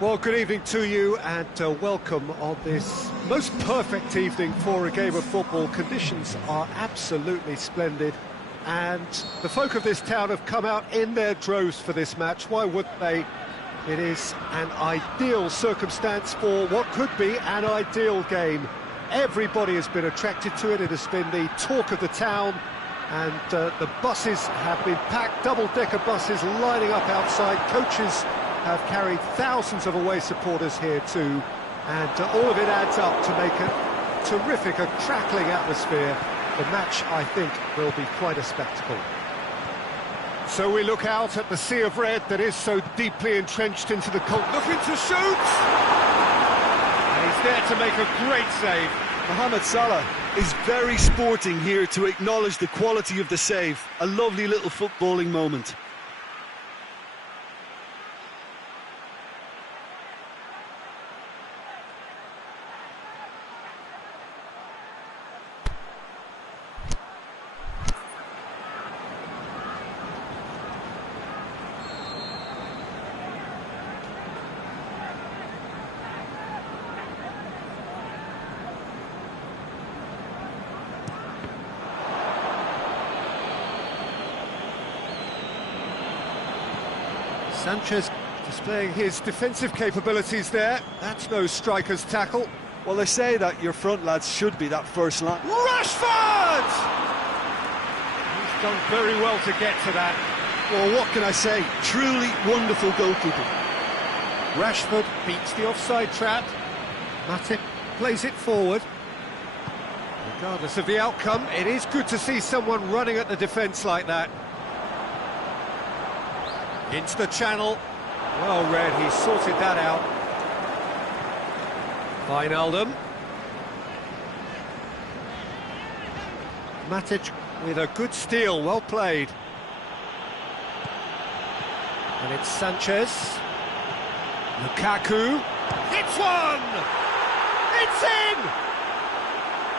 Well, good evening to you and welcome on this most perfect evening for a game of football. Conditions are absolutely splendid and the folk of this town have come out in their droves for this match. Why wouldn't they? It is an ideal circumstance for what could be an ideal game. Everybody has been attracted to it. It has been the talk of the town, and the buses have been packed, double-decker buses lining up outside. Coaches have carried thousands of away supporters here too, and all of it adds up to make a terrific, a crackling atmosphere. The match, I think, will be quite a spectacle. So we look out at the sea of red that is so deeply entrenched into the cold. Looking to shoot! And he's there to make a great save. Mohamed Salah is very sporting here to acknowledge the quality of the save. A lovely little footballing moment. Sanchez displaying his defensive capabilities there. That's no striker's tackle. Well, they say that your front lads should be that first line. Rashford! He's done very well to get to that. Well, what can I say? Truly wonderful goalkeeping. Rashford beats the offside trap. Matip plays it forward. Regardless of the outcome, it is good to see someone running at the defence like that. Into the channel. Well read, he sorted that out. Wijnaldum. Matic with a good steal, well played. And it's Sanchez. Lukaku. It's one! It's in!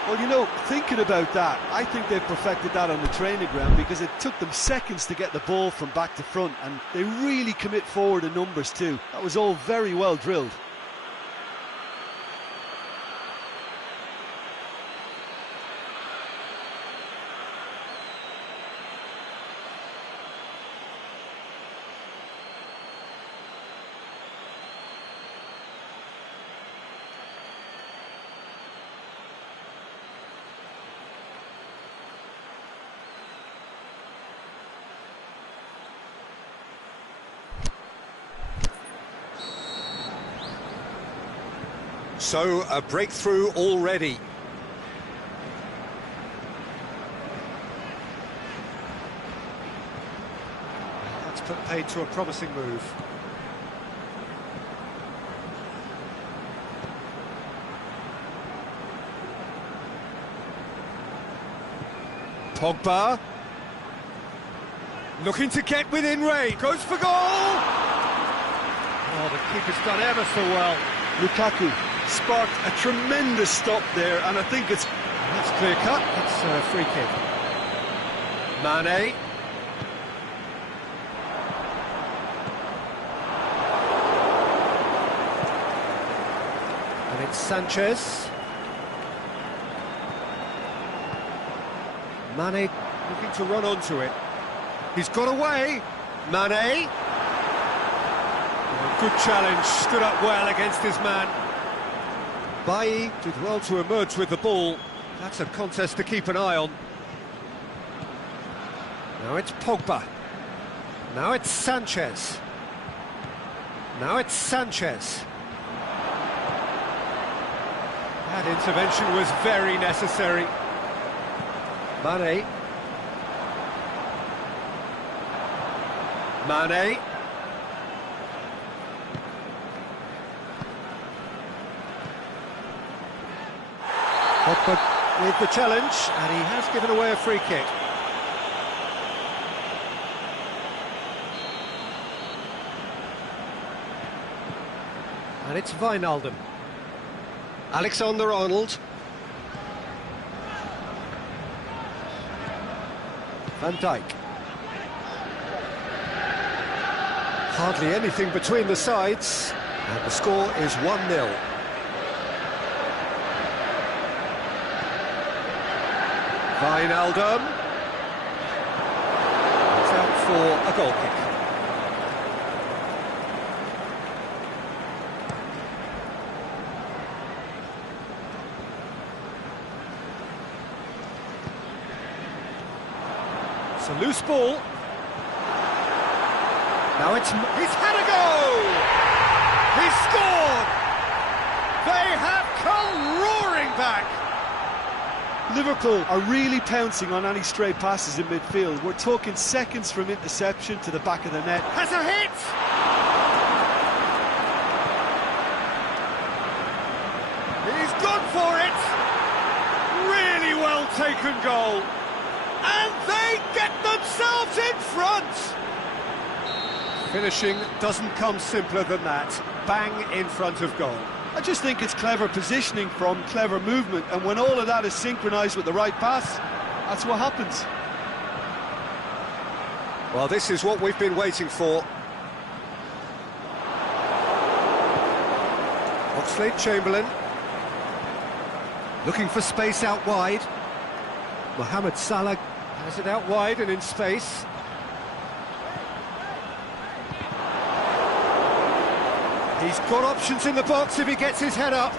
Well, you know, thinking about that, I think they've perfected that on the training ground because it took them seconds to get the ball from back to front, and they really commit forward in numbers too. That was all very well drilled. So, a breakthrough already. That's put paid to a promising move. Pogba. Looking to get within range. Goes for goal! Oh, the keeper's done ever so well. Lukaku sparked a tremendous stop there, and I think it's... That's clear cut, it's a free kick. Mane. And it's Sanchez. Mane looking to run onto it. He's got away. Mane. Oh, good challenge, stood up well against his man. Bailly did well to emerge with the ball. That's a contest to keep an eye on. Now it's Pogba. Now it's Sanchez. Now it's Sanchez. That intervention was very necessary. Mane. Mane. Pogba with the challenge, and he has given away a free kick. And it's Wijnaldum. Alexander-Arnold. Van Dijk. Hardly anything between the sides. And the score is 1-0. Wijnaldum. It's out for a goal kick. It's a loose ball. Now he's had a go! He's scored! They have come roaring back! Liverpool are really pouncing on any stray passes in midfield. We're talking seconds from interception to the back of the net. Has a hit! He's gone for it! Really well taken goal. And they get themselves in front! Finishing doesn't come simpler than that. Bang in front of goal. I just think it's clever positioning from clever movement, and when all of that is synchronised with the right pass, that's what happens. Well, this is what we've been waiting for. Oxlade-Chamberlain looking for space out wide. Mohamed Salah has it out wide and in space. He's got options in the box if he gets his head up.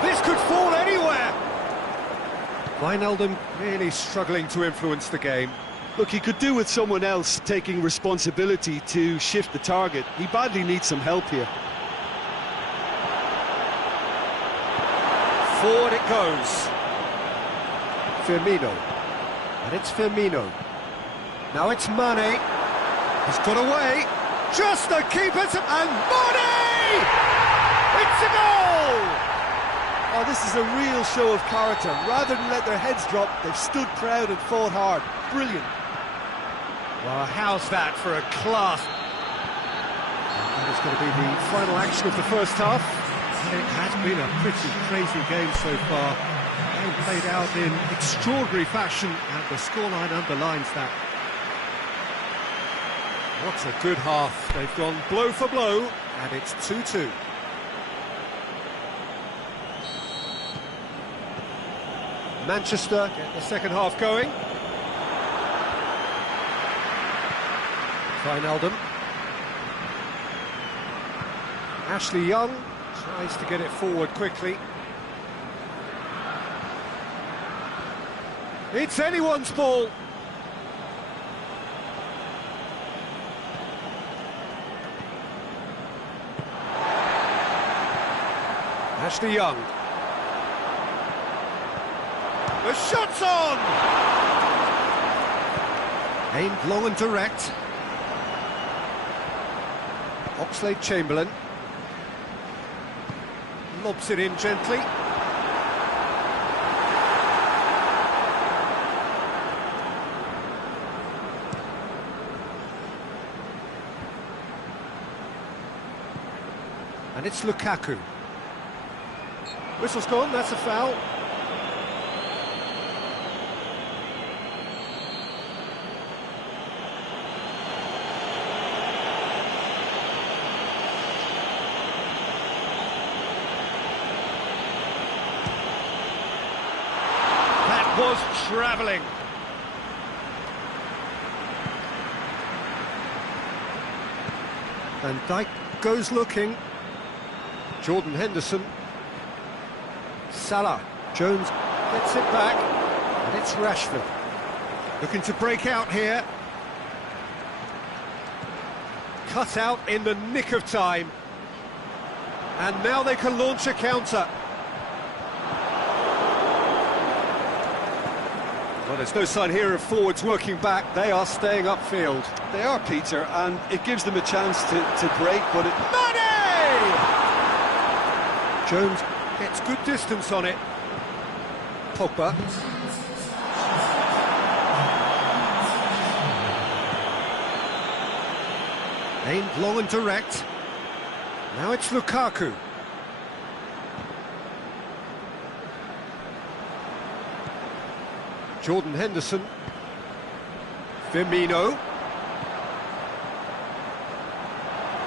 This could fall anywhere. Wijnaldum really struggling to influence the game. Look, he could do with someone else taking responsibility to shift the target. He badly needs some help here. Forward it goes. Firmino. And it's Firmino. Now it's Mane. He's got away. Just the keepers and Mane! It's a goal! Oh, this is a real show of character. Rather than let their heads drop, they've stood proud and fought hard. Brilliant. Well, how's that for a class? That is going to be the final action of the first half. It has been a pretty crazy game so far. They played out in extraordinary fashion, and the scoreline underlines that. What a good half. They've gone blow for blow, and it's 2-2. Manchester get the second half going. Wijnaldum. Ashley Young tries to get it forward quickly. It's anyone's ball. Ashley Young. The shot's on! Aimed long and direct. Oxlade-Chamberlain. Lobs it in gently. And it's Lukaku. Whistle's gone, that's a foul. That was travelling. And Dijk goes looking. Jordan Henderson. Salah. Jones gets it back, and it's Rashford. Looking to break out here. Cut out in the nick of time. And now they can launch a counter. Well, there's no sign here of forwards working back. They are staying upfield. They are, Peter, and it gives them a chance to break, but it... Mane! Jones gets good distance on it. Pogba. Aimed long and direct. Now it's Lukaku. Jordan Henderson. Firmino.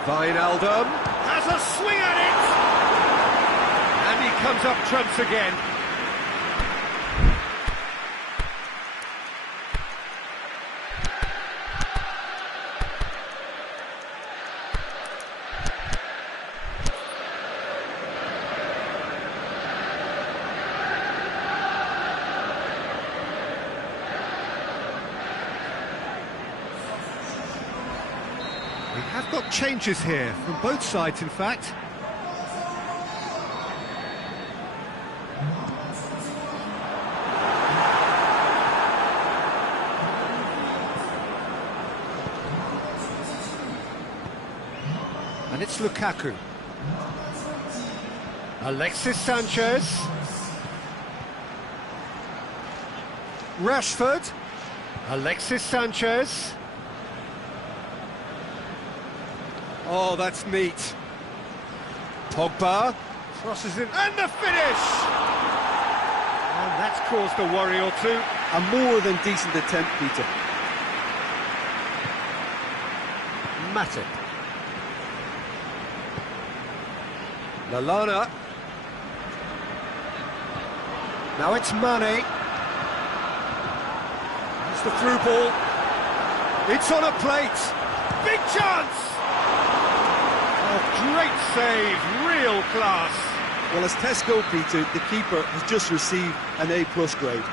Wijnaldum has a swing at it! And he comes up trumps again. We have got changes here, from both sides in fact. And it's Lukaku. Alexis Sanchez. Rashford. Alexis Sanchez. Oh, that's neat. Pogba crosses it, and the finish! And that's caused a worry or two. A more than decent attempt, Peter. Matip. Lallana. Now it's Mane. It's the through ball. It's on a plate. Big chance! Oh, great save, real class. Well, as tests go, Peter, the keeper has just received an A+ grade.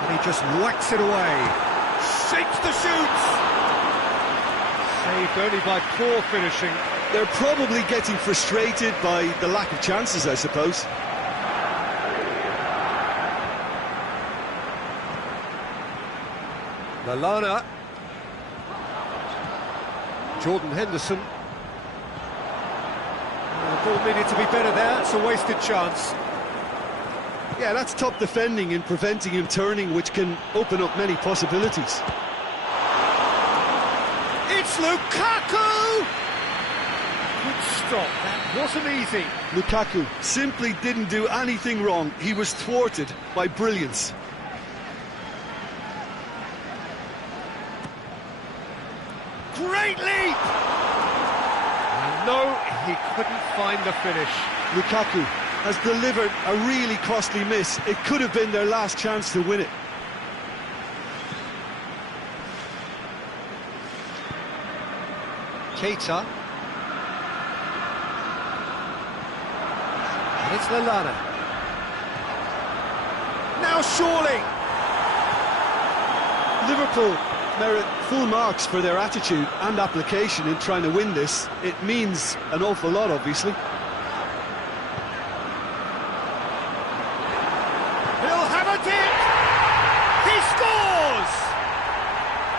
And he just whacks it away. Shakes the shoots! Saved only by poor finishing. They're probably getting frustrated by the lack of chances, I suppose. Lallana. Jordan Henderson. The ball needed to be better there, it's a wasted chance. Yeah, that's top defending and preventing him turning, which can open up many possibilities. It's Lukaku! Good stop, that wasn't easy. Lukaku simply didn't do anything wrong. He was thwarted by brilliance. Great leap! And no, he couldn't find the finish. Lukaku has delivered a really costly miss. It could have been their last chance to win it. Keita. And it's Lallana. Now surely! Liverpool merit full marks for their attitude and application in trying to win this. It means an awful lot, obviously. He'll have a dip! He scores!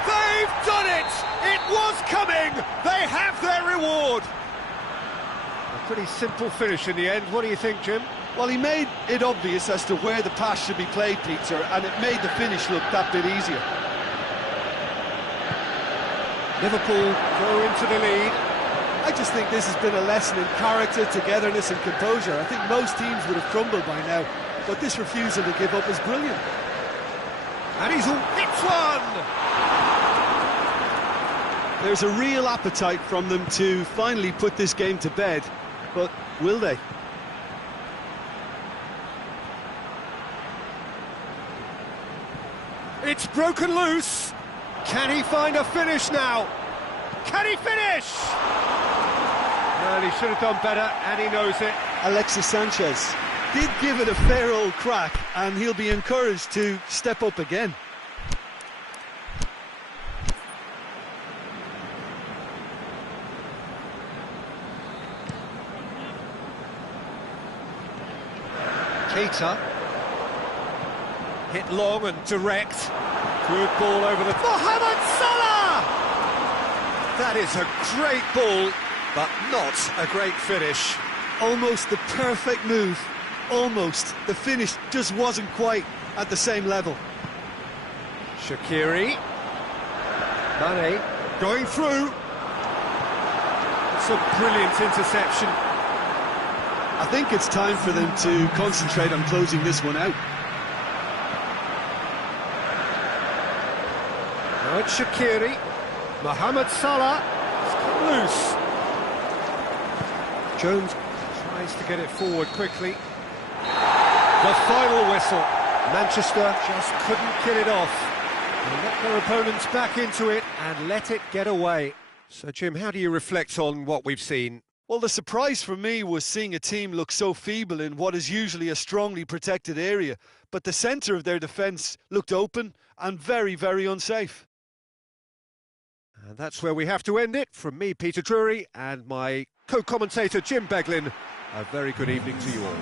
They've done it! It was coming! They have their reward! A pretty simple finish in the end. What do you think, Jim? Well, he made it obvious as to where the pass should be played, Peter, and it made the finish look that bit easier. Liverpool go into the lead. I just think this has been a lesson in character, togetherness and composure. I think most teams would have crumbled by now, but this refusal to give up is brilliant. And he's hits one! There's a real appetite from them to finally put this game to bed, but will they? It's broken loose! Can he find a finish now? Can he finish? Well, he should have done better, and he knows it. Alexis Sanchez did give it a fair old crack, and he'll be encouraged to step up again. Keita. Hit long and direct. Good ball over the... Mohamed Salah! That is a great ball, but not a great finish. Almost the perfect move. Almost. The finish just wasn't quite at the same level. Shaqiri. Mane going through. It's a brilliant interception. I think it's time for them to concentrate on closing this one out. Now it's Shaqiri. Mohamed Salah has come loose. Jones tries to get it forward quickly. The final whistle. Manchester just couldn't kill it off. They let their opponents back into it and let it get away. So, Jim, how do you reflect on what we've seen? Well, the surprise for me was seeing a team look so feeble in what is usually a strongly protected area. But the centre of their defence looked open and very, very unsafe. And that's where we have to end it. From me, Peter Drury, and my co-commentator, Jim Beglin, a very good evening to you all.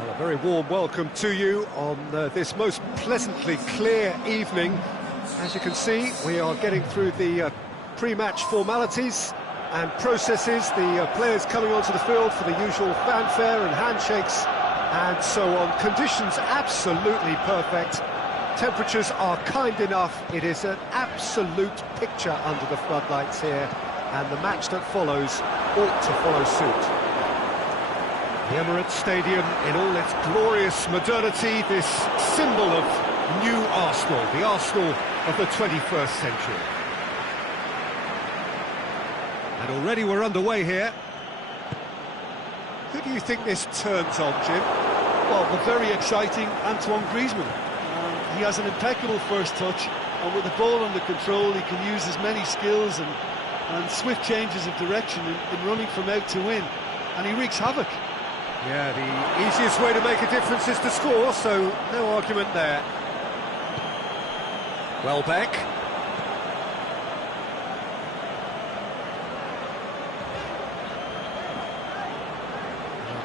Well, a very warm welcome to you on this most pleasantly clear evening. As you can see, we are getting through the pre-match formalities and processes, the players coming onto the field for the usual fanfare and handshakes and so on. Conditions absolutely perfect. Temperatures are kind enough. It is an absolute picture under the floodlights here, and the match that follows ought to follow suit. The Emirates Stadium in all its glorious modernity, this symbol of new Arsenal, the Arsenal of the 21st century. And already we're underway here. Who do you think this turns on, Jim? Well, the very exciting Antoine Griezmann. He has an impeccable first touch, and with the ball under control, he can use his many skills and swift changes of direction in running from out to in, and he wreaks havoc. Yeah, the easiest way to make a difference is to score, so no argument there. Welbeck.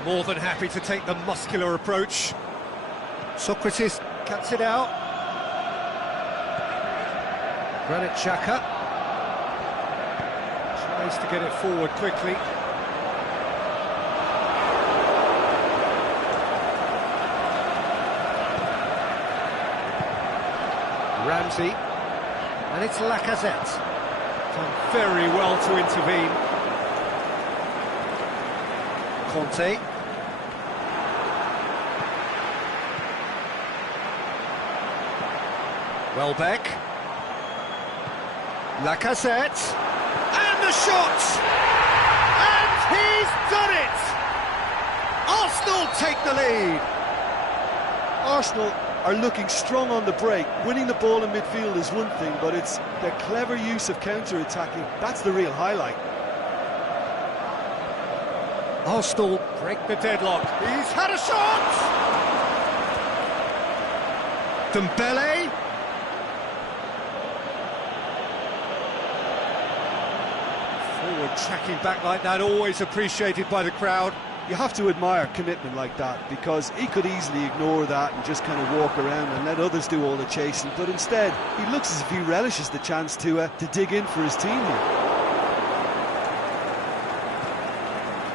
More than happy to take the muscular approach. Socrates cuts it out. Granit Xhaka tries to get it forward quickly. Ramsey, and it's Lacazette. Done very well to intervene. Conte. Welbeck. Lacazette. And the shot! And he's done it! Arsenal take the lead! Arsenal are looking strong on the break. Winning the ball in midfield is one thing, but it's the clever use of counter-attacking. That's the real highlight. Arsenal break the deadlock. He's had a shot! Dembele. Forward tracking back like that, always appreciated by the crowd. You have to admire commitment like that, because he could easily ignore that and just kind of walk around and let others do all the chasing, but instead he looks as if he relishes the chance to dig in for his team here.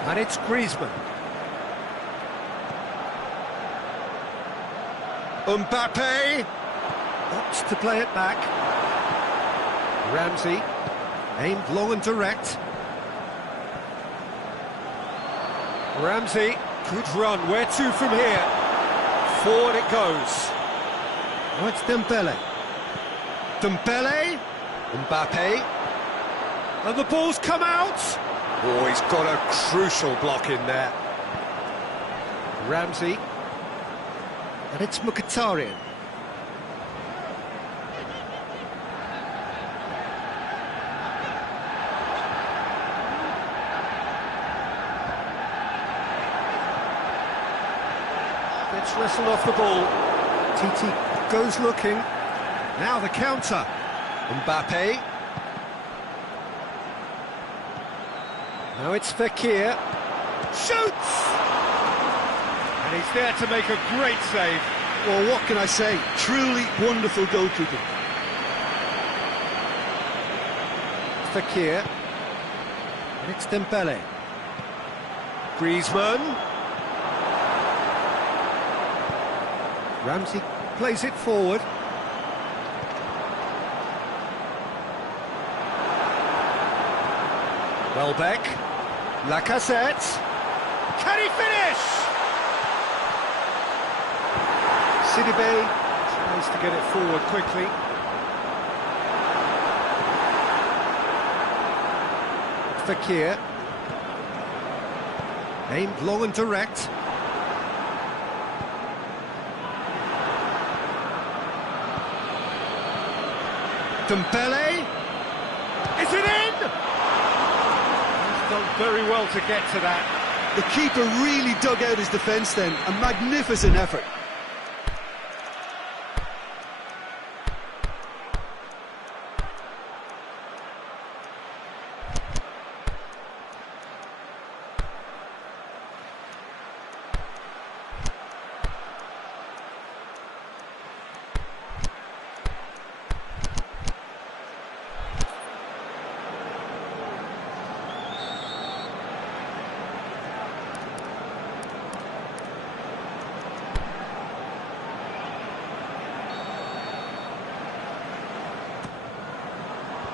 And it's Griezmann. Mbappe opts to play it back. Ramsey aimed long and direct. Ramsey, good run. Where to from here? Forward it goes. Oh, it's Dembele. Dembele. Mbappe. And the ball's come out. Oh, he's got a crucial block in there. Ramsey. And it's Mkhitaryan. Gets wrestled off the ball. TT goes looking. Now the counter. Mbappe. Now it's Fekir. Shoots! And he's there to make a great save. Well, what can I say? Truly wonderful goalkeeping. Fekir. And it's Dembele. Griezmann. Ramsey plays it forward. Welbeck. Lacazette. Can he finish? Sidibe tries to get it forward quickly. Fekir. Aimed long and direct. Dembele. Is it in? He's done very well to get to that. The keeper really dug out his defence then. A magnificent effort.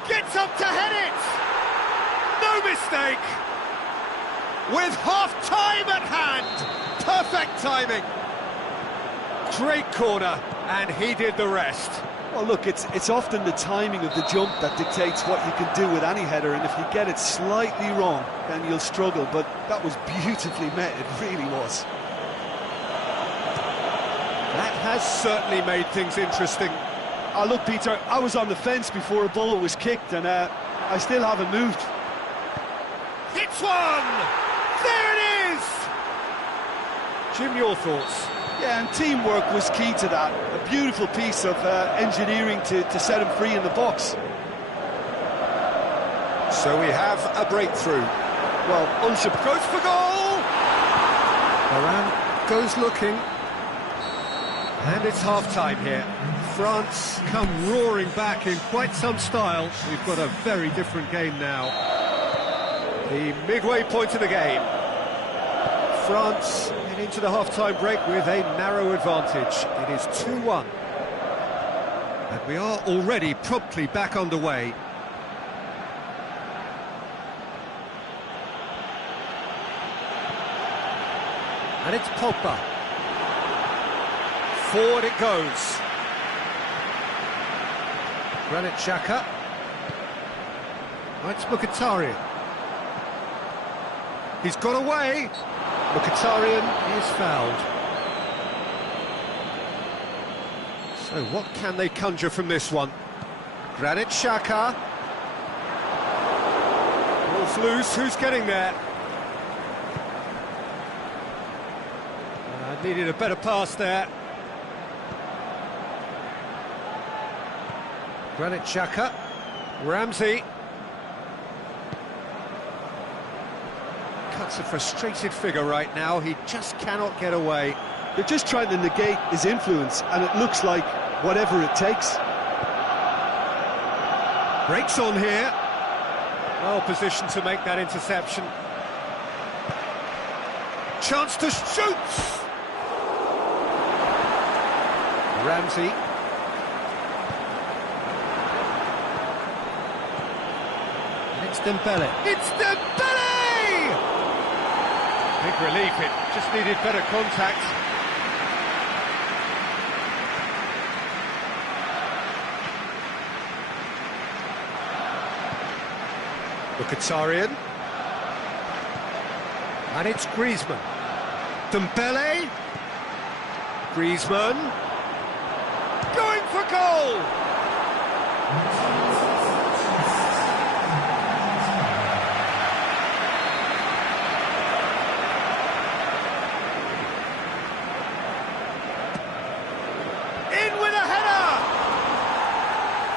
Gets up to head it! No mistake! With half-time at hand! Perfect timing! Great corner, and he did the rest. Well, look, it's often the timing of the jump that dictates what you can do with any header, and if you get it slightly wrong, then you'll struggle, but that was beautifully met, it really was. That has certainly made things interesting. Look, Peter, I was on the fence before a ball was kicked, and I still haven't moved. Hits one! There it is! Jim, your thoughts? Yeah, and teamwork was key to that. A beautiful piece of engineering to set him free in the box. So we have a breakthrough. Well, Unsub goes for goal! Varane goes looking. And it's half-time here. France come roaring back in quite some style. We've got a very different game now. The midway point of the game. France head into the half-time break with a narrow advantage. It is 2-1. And we are already promptly back underway. And it's Pogba. Forward it goes. Granit Xhaka. Oh, it's Mkhitaryan. He's got away. Mkhitaryan is fouled. So what can they conjure from this one? Granit Xhaka. Ball's loose, who's getting there? Needed a better pass there. Granit Xhaka. Ramsey. Cuts a frustrated figure right now. He just cannot get away. They're just trying to negate his influence, and it looks like whatever it takes. Breaks on here. Well positioned to make that interception. Chance to shoot! Ramsey. It's Dembele. It's Dembele! Big relief, it just needed better contact. Mkhitaryan. And it's Griezmann. Dembele. Griezmann. Going for goal! In with a header!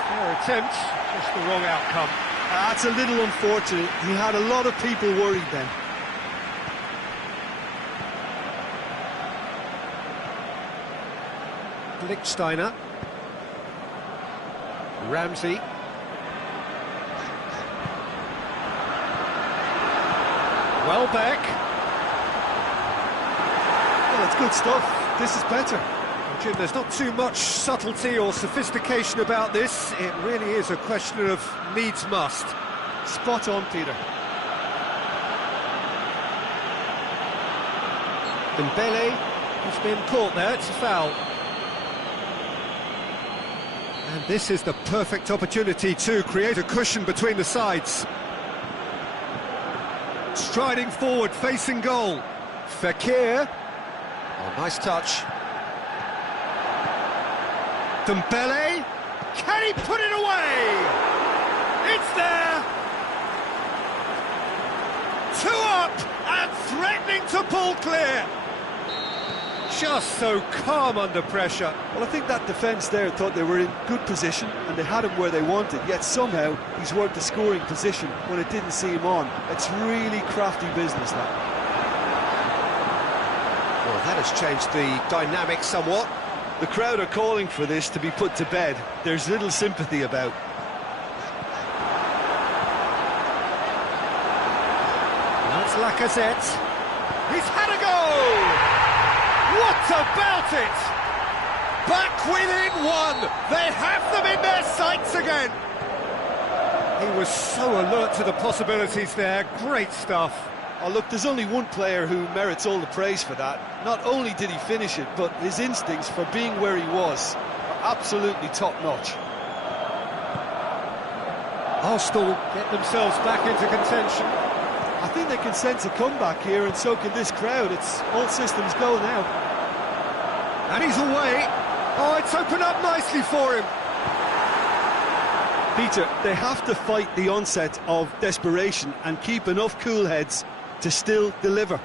Fair attempt, just the wrong outcome. That's a little unfortunate. He had a lot of people worried then. Lichtsteiner. Ramsey. Welbeck. Well, it's good stuff. This is better. Jim, there's not too much subtlety or sophistication about this. It really is a question of needs must. Spot on, Peter. Dembele has been caught there. It's a foul. And this is the perfect opportunity to create a cushion between the sides. Striding forward, facing goal. Fekir. Oh, nice touch. Dembele. Can he put it away? It's there. 2 up and threatening to pull clear. Just so calm under pressure. Well, I think that defence there thought they were in good position and they had him where they wanted, yet somehow he's worked the scoring position when it didn't see him on. It's really crafty business, that. Well, that has changed the dynamic somewhat. The crowd are calling for this to be put to bed. There's little sympathy about. That's Lacazette. He's had a go! What about it? Back within 1. They have them in their sights again. He was so alert to the possibilities there. Great stuff. Oh, look, there's only one player who merits all the praise for that. Not only did he finish it, but his instincts for being where he was are absolutely top-notch. Arsenal get themselves back into contention. I think they can sense a comeback here, and so can this crowd. It's all systems go now. And he's away. Oh, it's opened up nicely for him. Peter, they have to fight the onset of desperation and keep enough cool heads to still deliver.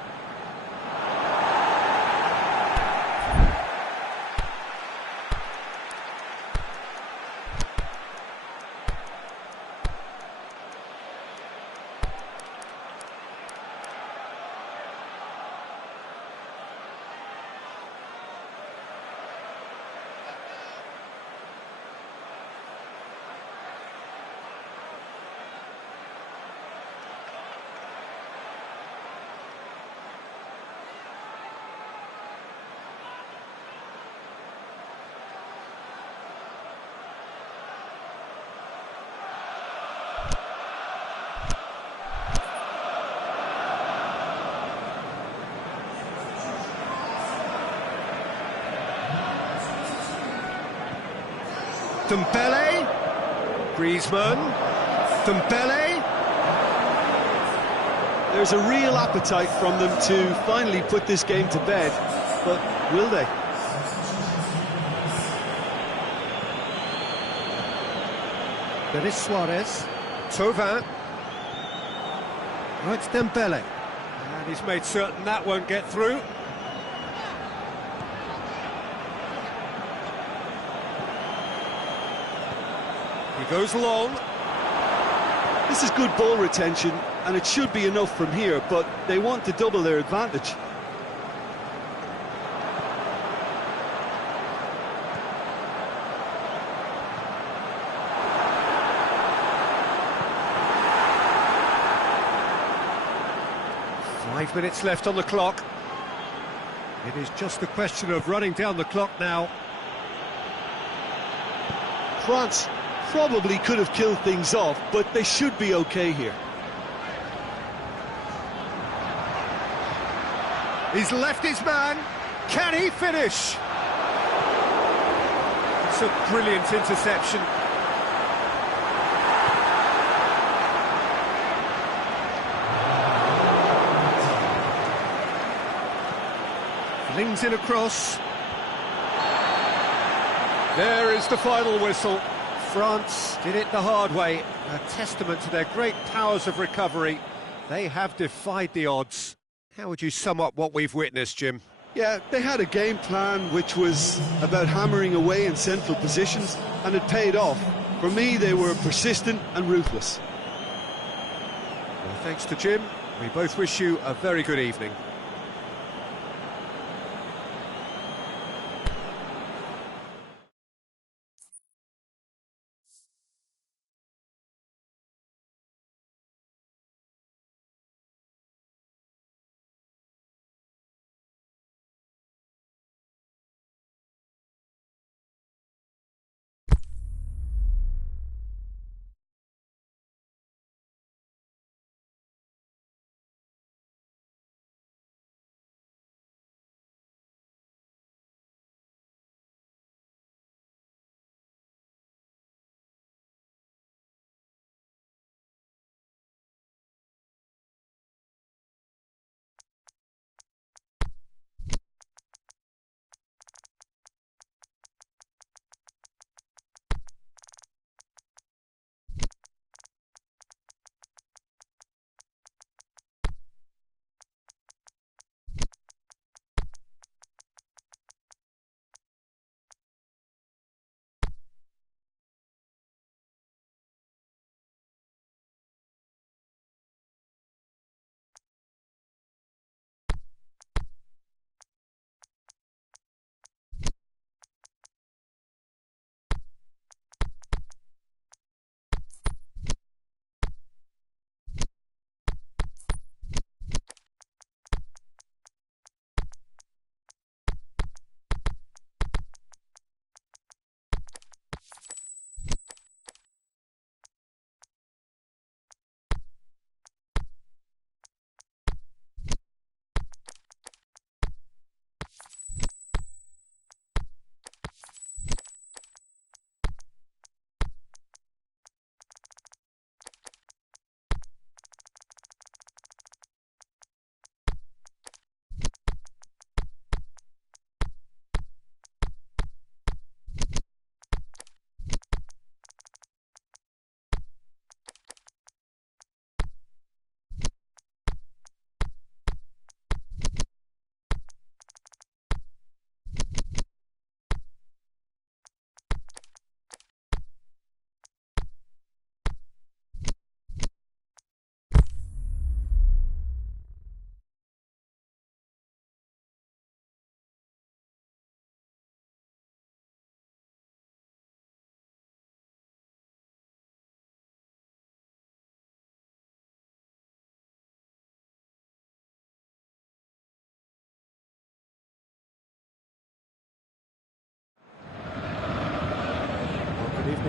Dembele, Griezmann, Dembele. There's a real appetite from them to finally put this game to bed, but will they? Denis Suarez, Thauvin. Oh, it's Dembele. And he's made certain that won't get through. He goes long. This is good ball retention, and it should be enough from here, but they want to double their advantage. Five minutes left on the clock. It is just a question of running down the clock now. France probably could have killed things off, but they should be okay here. He's left his man. Can he finish? It's a brilliant interception. Flings it across. There is the final whistle. France did it the hard way. A testament to their great powers of recovery. They have defied the odds. How would you sum up what we've witnessed, Jim? Yeah, they had a game plan which was about hammering away in central positions, and it paid off. For me, they were persistent and ruthless. Well, thanks to Jim. We both wish you a very good evening.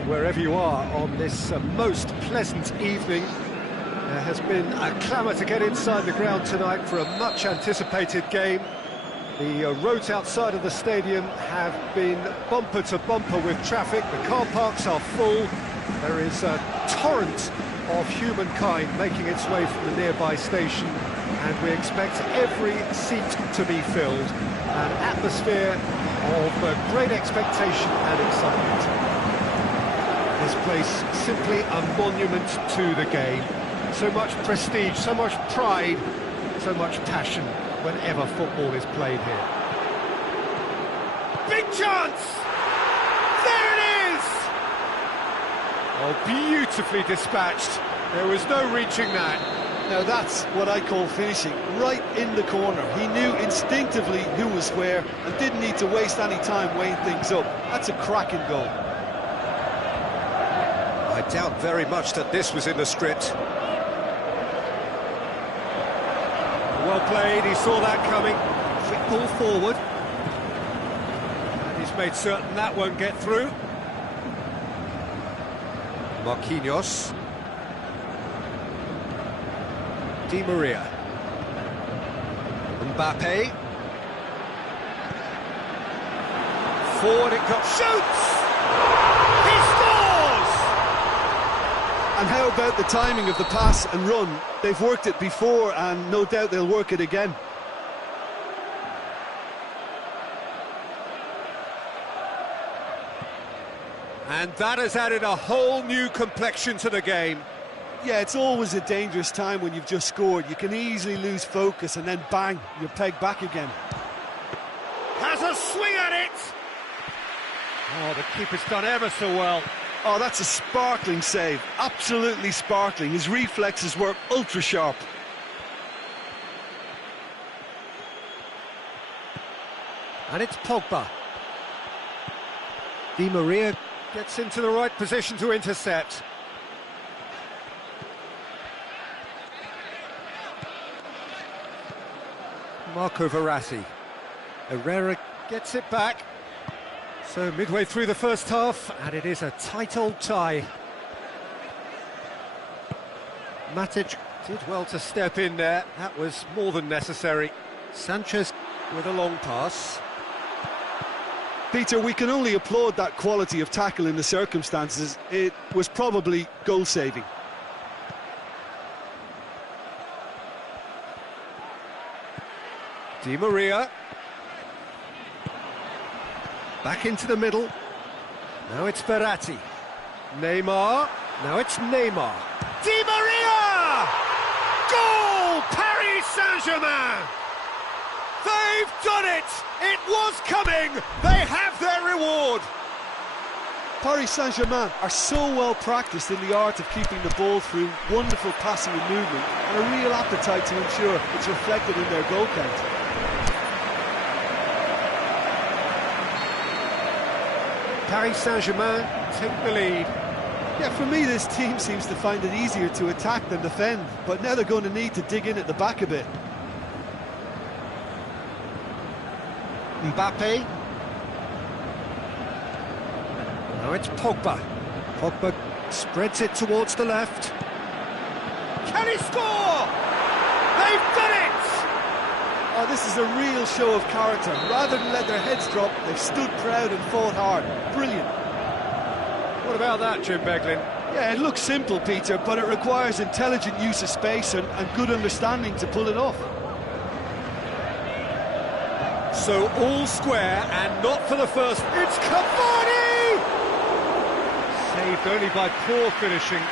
Wherever you are on this most pleasant evening, there has been a clamour to get inside the ground tonight for a much anticipated game. The roads outside of the stadium have been bumper to bumper with traffic. The car parks are full. There is a torrent of humankind making its way from the nearby station, and we expect every seat to be filled. An atmosphere of great expectation and excitement. This place simply a monument to the game. So much prestige, so much pride, so much passion whenever football is played here. Big chance! There it is! Oh, beautifully dispatched. There was no reaching that. Now that's what I call finishing, right in the corner. He knew instinctively who was where and didn't need to waste any time weighing things up. That's a cracking goal. I doubt very much that this was in the script. Well played, he saw that coming. Quick ball forward. And he's made certain that won't get through. Marquinhos. Di Maria. Mbappe. Forward it comes. Shoots! He scores! And how about the timing of the pass and run? They've worked it before and no doubt they'll work it again. And that has added a whole new complexion to the game. Yeah, it's always a dangerous time when you've just scored. You can easily lose focus and then bang, you're pegged back again. Has a swing at it! Oh, the keeper's done ever so well. Oh, that's a sparkling save. Absolutely sparkling. His reflexes were ultra sharp. And it's Pogba. Di Maria gets into the right position to intercept. Marco Verratti. Herrera gets it back. So midway through the first half, and it is a tight old tie. Matic did well to step in there. That was more than necessary. Sanchez with a long pass. Peter, we can only applaud that quality of tackle in the circumstances. It was probably goal-saving. Di Maria. Back into the middle. Now it's Verratti. Neymar. Now it's Neymar. Di Maria! Goal! Paris Saint-Germain! They've done it! It was coming! They have their reward! Paris Saint-Germain are so well practiced in the art of keeping the ball through wonderful passing and movement, and a real appetite to ensure it's reflected in their goal count. Paris Saint-Germain take the lead. Yeah, for me this team seems to find it easier to attack than defend, but now they're going to need to dig in at the back a bit. Mbappe. Now it's Pogba. Pogba spreads it towards the left. Can he score? They've done it! Oh, this is a real show of character. Rather than let their heads drop, they've stood proud and fought hard. Brilliant. What about that, Jim Beglin? Yeah, it looks simple, Peter, but it requires intelligent use of space and good understanding to pull it off. So all square, and not for the first. It's Cavani! Saved only by poor finishing.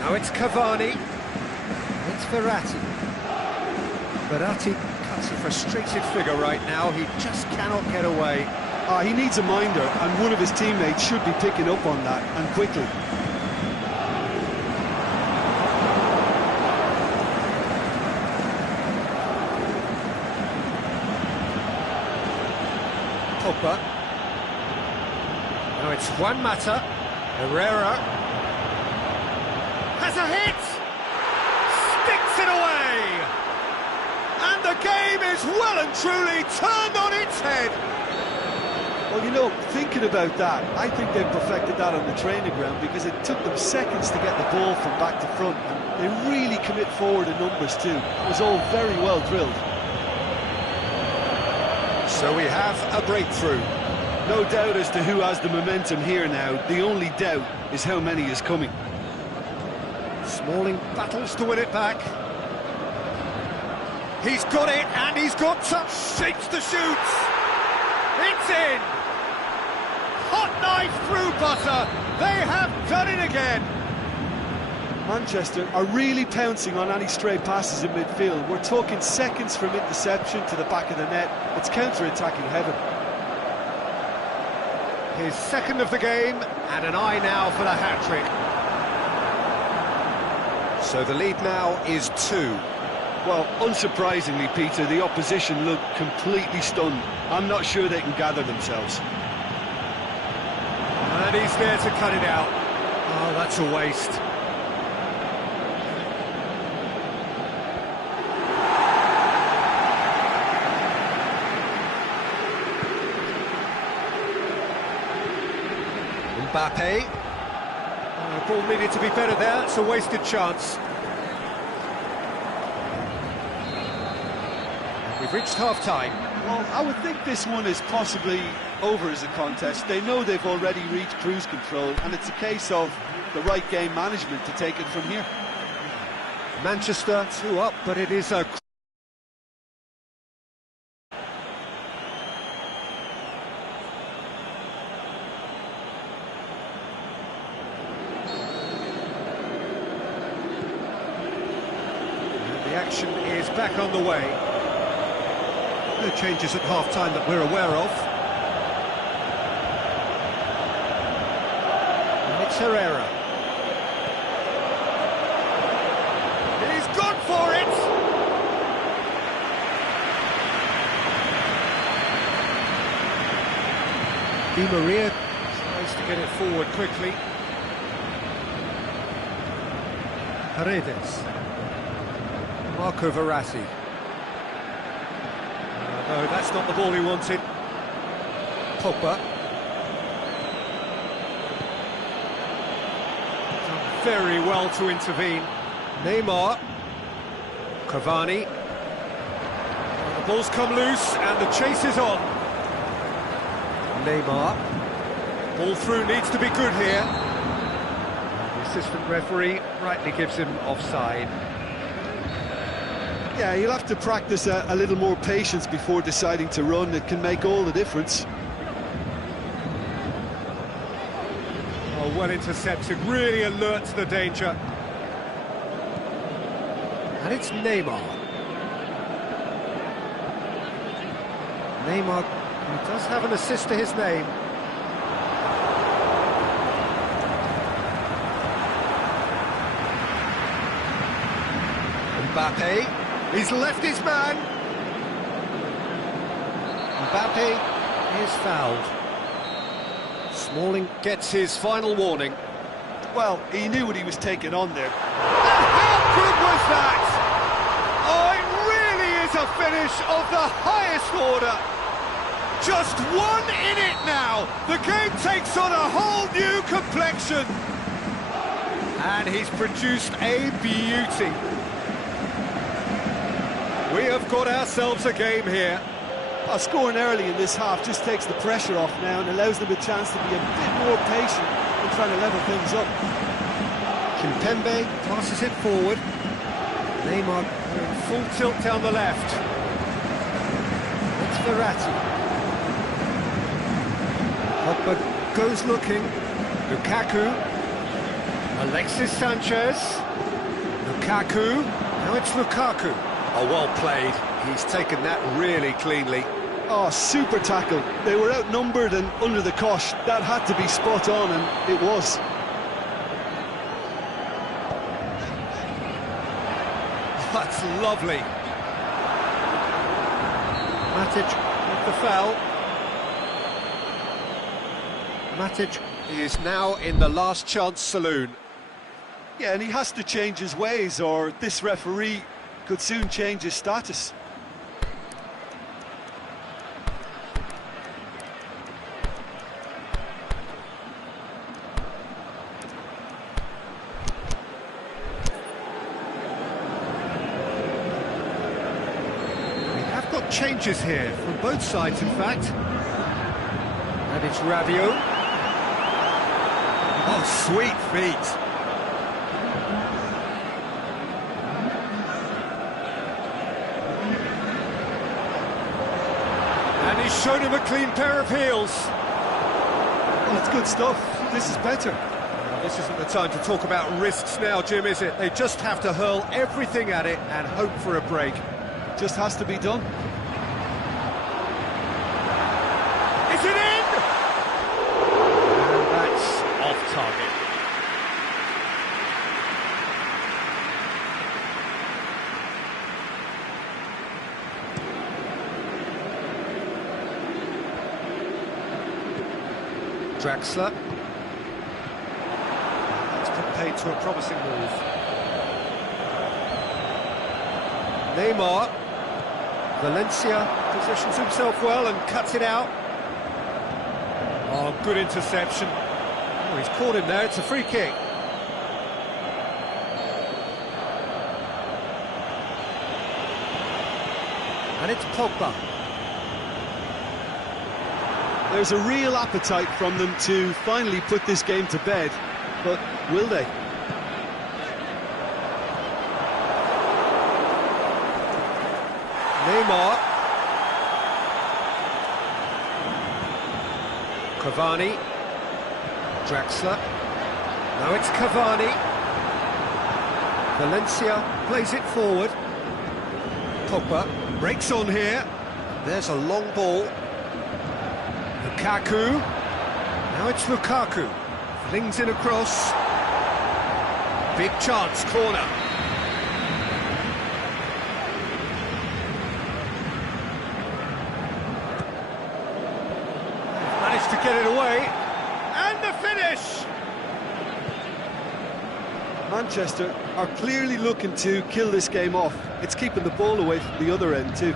Now it's Cavani. It's Verratti. Verratti cuts a frustrated figure right now. He just cannot get away. He needs a minder, and one of his teammates should be picking up on that, and quickly. Pogba. Now it's Juan Mata. Herrera. Has a hit! Sticks it away! And the game is well and truly turned on its head. Well, you know, thinking about that, I think they've perfected that on the training ground because it took them seconds to get the ball from back to front, and they really commit forward in numbers too. It was all very well drilled. So we have a breakthrough. No doubt as to who has the momentum here now. The only doubt is how many is coming. Smalling battles to win it back. He's got it, and he's got touch. Shapes the shoots. It's in. Hot knife through butter. They have done it again. Manchester are really pouncing on any stray passes in midfield. We're talking seconds from interception to the back of the net. It's counter-attacking heaven. His second of the game, and an eye now for the hat-trick. So the lead now is 2. Well, unsurprisingly, Peter, the opposition look completely stunned. I'm not sure they can gather themselves. And he's there to cut it out. Oh, that's a waste. Mbappe. The ball needed to be better there. It's a wasted chance. We've reached half-time. Well, I would think this one is possibly over as a contest. They know they've already reached cruise control, and it's a case of the right game management to take it from here. Manchester 2 up, but it is a... The action is back on the way. No changes at half-time that we're aware of. And it's Herrera. He's gone for it! Di Maria tries to get it forward quickly. Paredes. Marco Verratti. No, that's not the ball he wanted. Pogba. Done very well to intervene. Neymar. Cavani. The ball's come loose and the chase is on. Neymar. Ball through needs to be good here. The assistant referee rightly gives him offside. Yeah, you'll have to practice a little more patience before deciding to run. It can make all the difference. Oh, well intercepted, really alert to the danger. And it's Neymar. Neymar, who does have an assist to his name. Mbappe. He's left his man. Mbappe is fouled. Smalling gets his final warning. Well, he knew what he was taking on there. And how good was that? Oh, it really is a finish of the highest order. Just one in it now. The game takes on a whole new complexion. And he's produced a beauty. We have got ourselves a game here. Scoring early in this half just takes the pressure off now and allows them a chance to be a bit more patient in trying to level things up. Kimpembe passes it forward. Neymar going full tilt down the left. It's Verratti. Pogba goes looking. Lukaku. Alexis Sanchez. Lukaku. Now it's Lukaku. Oh, well played. He's taken that really cleanly. Oh, super tackle. They were outnumbered and under the cosh. That had to be spot on, and it was. That's lovely. Matic with the foul. Matic is now in the last chance saloon. Yeah, and he has to change his ways, or this referee could soon change his status. changes here from both sides, in fact. And it's Rabiot. Oh, sweet feet. And he's shown him a clean pair of heels. Well, it's good stuff. This is better. Well, this isn't the time to talk about risks now, Jim, is it? They just have to hurl everything at it and hope for a break. Just has to be done. Is it in? And that's off target. Draxler. It's put paid to a promising move. Neymar. Valencia positions himself well and cuts it out. Oh, good interception. Oh, he's caught him there, it's a free kick. And it's Pogba. There's a real appetite from them to finally put this game to bed, but will they? Neymar. Cavani. Draxler. Now it's Cavani. Valencia plays it forward. Pogba breaks on here. There's a long ball. Lukaku. Now it's Lukaku. Flings it across. Big chance, corner. Managed to get it away. And the finish! Manchester are clearly looking to kill this game off. It's keeping the ball away from the other end too.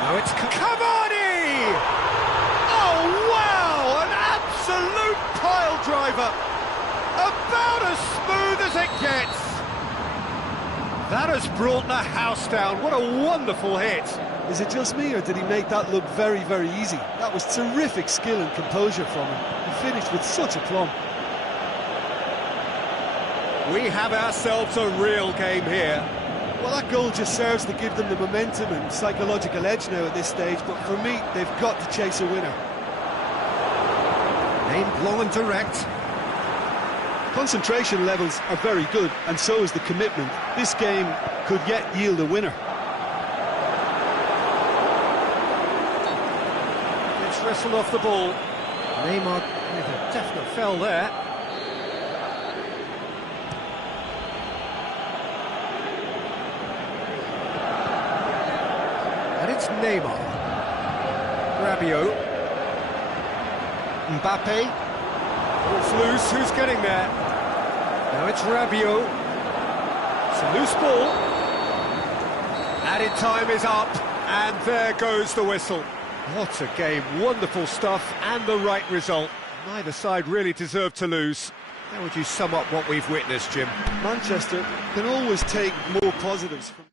Now it's Cavani! Oh, wow! An absolute pile driver! About as smooth as it gets! That has brought the house down. What a wonderful hit! Is it just me, or did he make that look very, very easy? That was terrific skill and composure from him. He finished with such aplomb. We have ourselves a real game here. Well, that goal just serves to give them the momentum and psychological edge now at this stage, but for me, they've got to chase a winner. Aimed long and direct. Concentration levels are very good, and so is the commitment. This game could yet yield a winner. It's wrestled off the ball. Neymar with a definite foul there. And it's Neymar. Rabiot. Mbappe. Ball's loose, who's getting there? Now it's Rabiot. It's a loose ball. Added time is up, and there goes the whistle. What a game, wonderful stuff, and the right result. Neither side really deserved to lose. How would you sum up what we've witnessed, Jim? Manchester can always take more positives from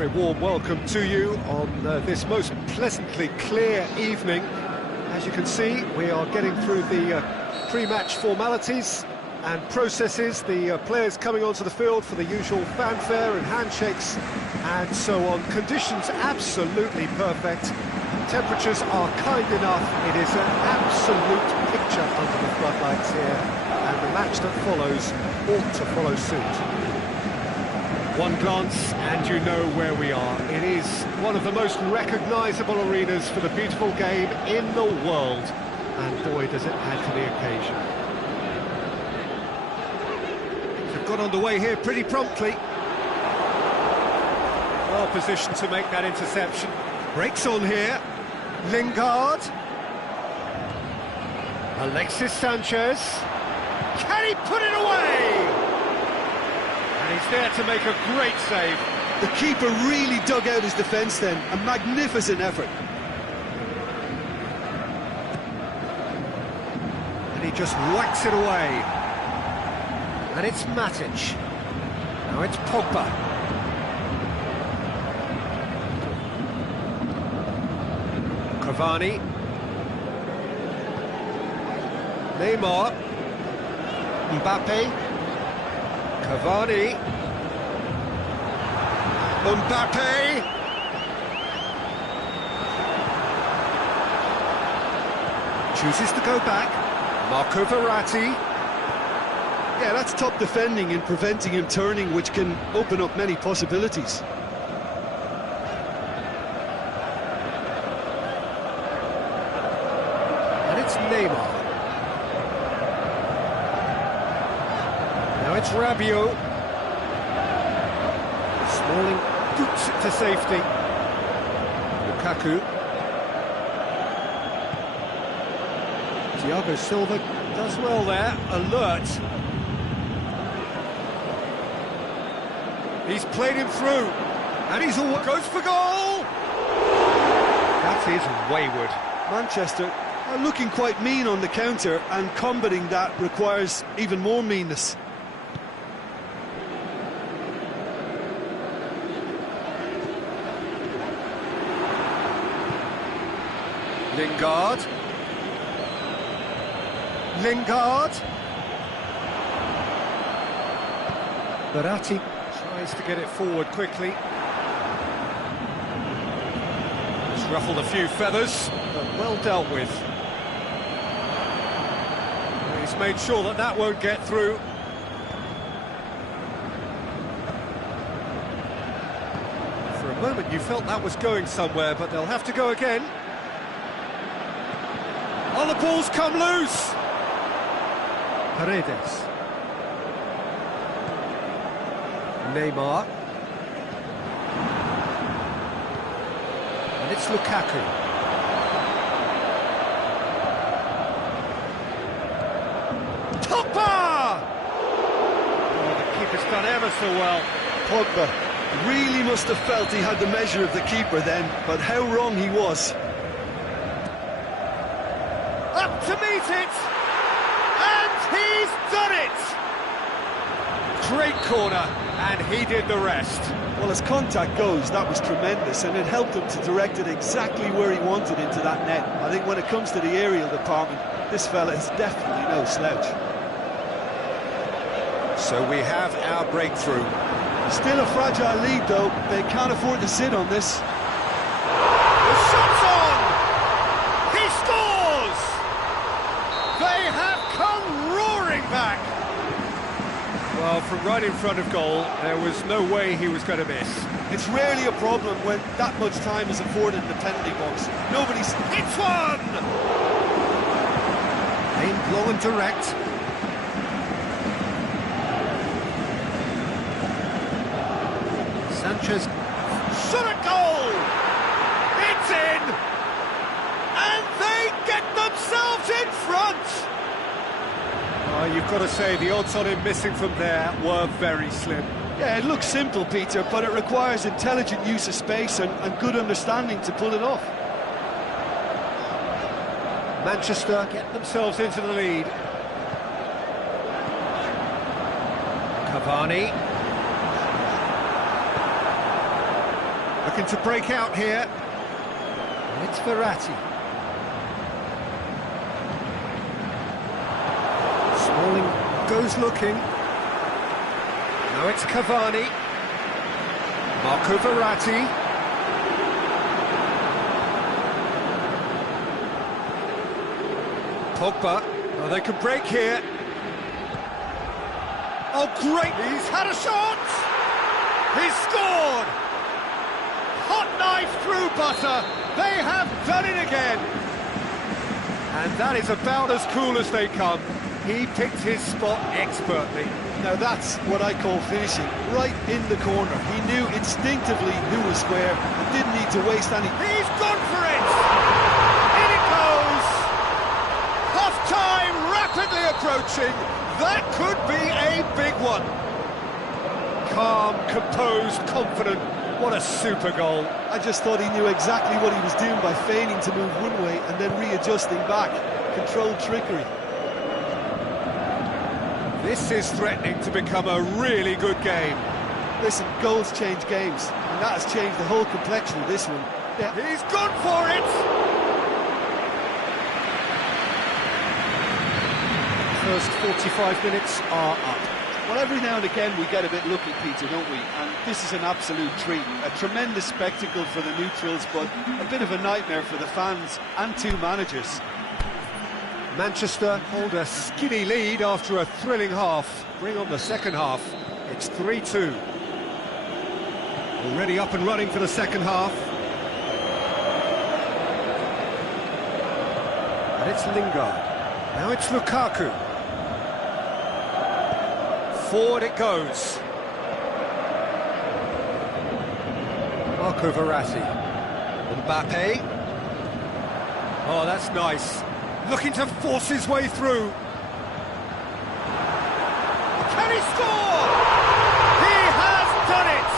very warm welcome to you on this most pleasantly clear evening. As you can see, we are getting through the pre-match formalities and processes, the players coming onto the field for the usual fanfare and handshakes and so on. Conditions absolutely perfect. Temperatures are kind enough. It is an absolute picture under the floodlights here, and the match that follows ought to follow suit. One glance and you know where we are. It is one of the most recognisable arenas for the beautiful game in the world, and boy does it add to the occasion. Things have got underway here pretty promptly. Well positioned to make that interception. Breaks on here. Lingard. Alexis Sanchez. Can he put it away? And he's there to make a great save. The keeper really dug out his defence then. A magnificent effort. And he just whacks it away. And it's Matic. Now it's Pogba. Cavani. Neymar. Mbappe. Cavani. Mbappe. Chooses to go back. Marco Verratti. Yeah, that's top defending and preventing him turning, which can open up many possibilities. And it's Neymar. Now it's Rabiot. Smalling boots it to safety. Lukaku. Thiago Silva does well there, alert. He's played him through, and he's all goes for goal. That is wayward. Manchester are looking quite mean on the counter, and combating that requires even more meanness. Lingard. Lingard. Verratti tries to get it forward quickly. It's ruffled a few feathers, but well dealt with. He's made sure that that won't get through. For a moment you felt that was going somewhere, but they'll have to go again. Oh, the ball's come loose! Paredes. Neymar. And it's Lukaku. Pogba! Oh, the keeper's done ever so well. Pogba really must have felt he had the measure of the keeper then, but how wrong he was. Up to meet it! And he's done it! Great corner, and he did the rest. Well, as contact goes, that was tremendous, and it helped him to direct it exactly where he wanted into that net. I think when it comes to the aerial department, this fella is definitely no slouch. So we have our breakthrough. Still a fragile lead, though. They can't afford to sit on this. The shot's on! He scores! They have come roaring back! Well, from right in front of goal, there was no way he was going to miss. It's rarely a problem when that much time is afforded in the penalty box. Nobody's... It's one! Aimed low and direct. Sanchez shot a goal! It's in! And they get themselves in front! You've got to say, the odds on him missing from there were very slim. Yeah, it looks simple, Peter, but it requires intelligent use of space and good understanding to pull it off. Manchester get themselves into the lead. Cavani. Looking to break out here. And it's Verratti. Smalling goes looking. Now it's Cavani. Marco Verratti. Pogba. Oh, they could break here. Oh, great! He's had a shot! He's scored! Hot knife through butter. They have done it again. And that is about as cool as they come. He picked his spot expertly. Now that's what I call finishing, right in the corner. He knew instinctively who was where and didn't need to waste any. He's gone for it! In it goes! Half-time rapidly approaching. That could be a big one. Calm, composed, confident. What a super goal. I just thought he knew exactly what he was doing by feigning to move one way and then readjusting back. Controlled trickery. This is threatening to become a really good game. Listen, goals change games, and that has changed the whole complexion of this one. Yeah. He's gone for it! First 45 minutes are up. Well, every now and again we get a bit lucky, Peter, don't we? And this is an absolute treat. A tremendous spectacle for the neutrals, but a bit of a nightmare for the fans and two managers. Manchester hold a skinny lead after a thrilling half. Bring on the second half. It's 3-2. Already up and running for the second half. And it's Lingard. Now it's Lukaku. Forward it goes. Marco Verratti. Mbappe. Oh, that's nice. Looking to force his way through. Can he score? He has done it!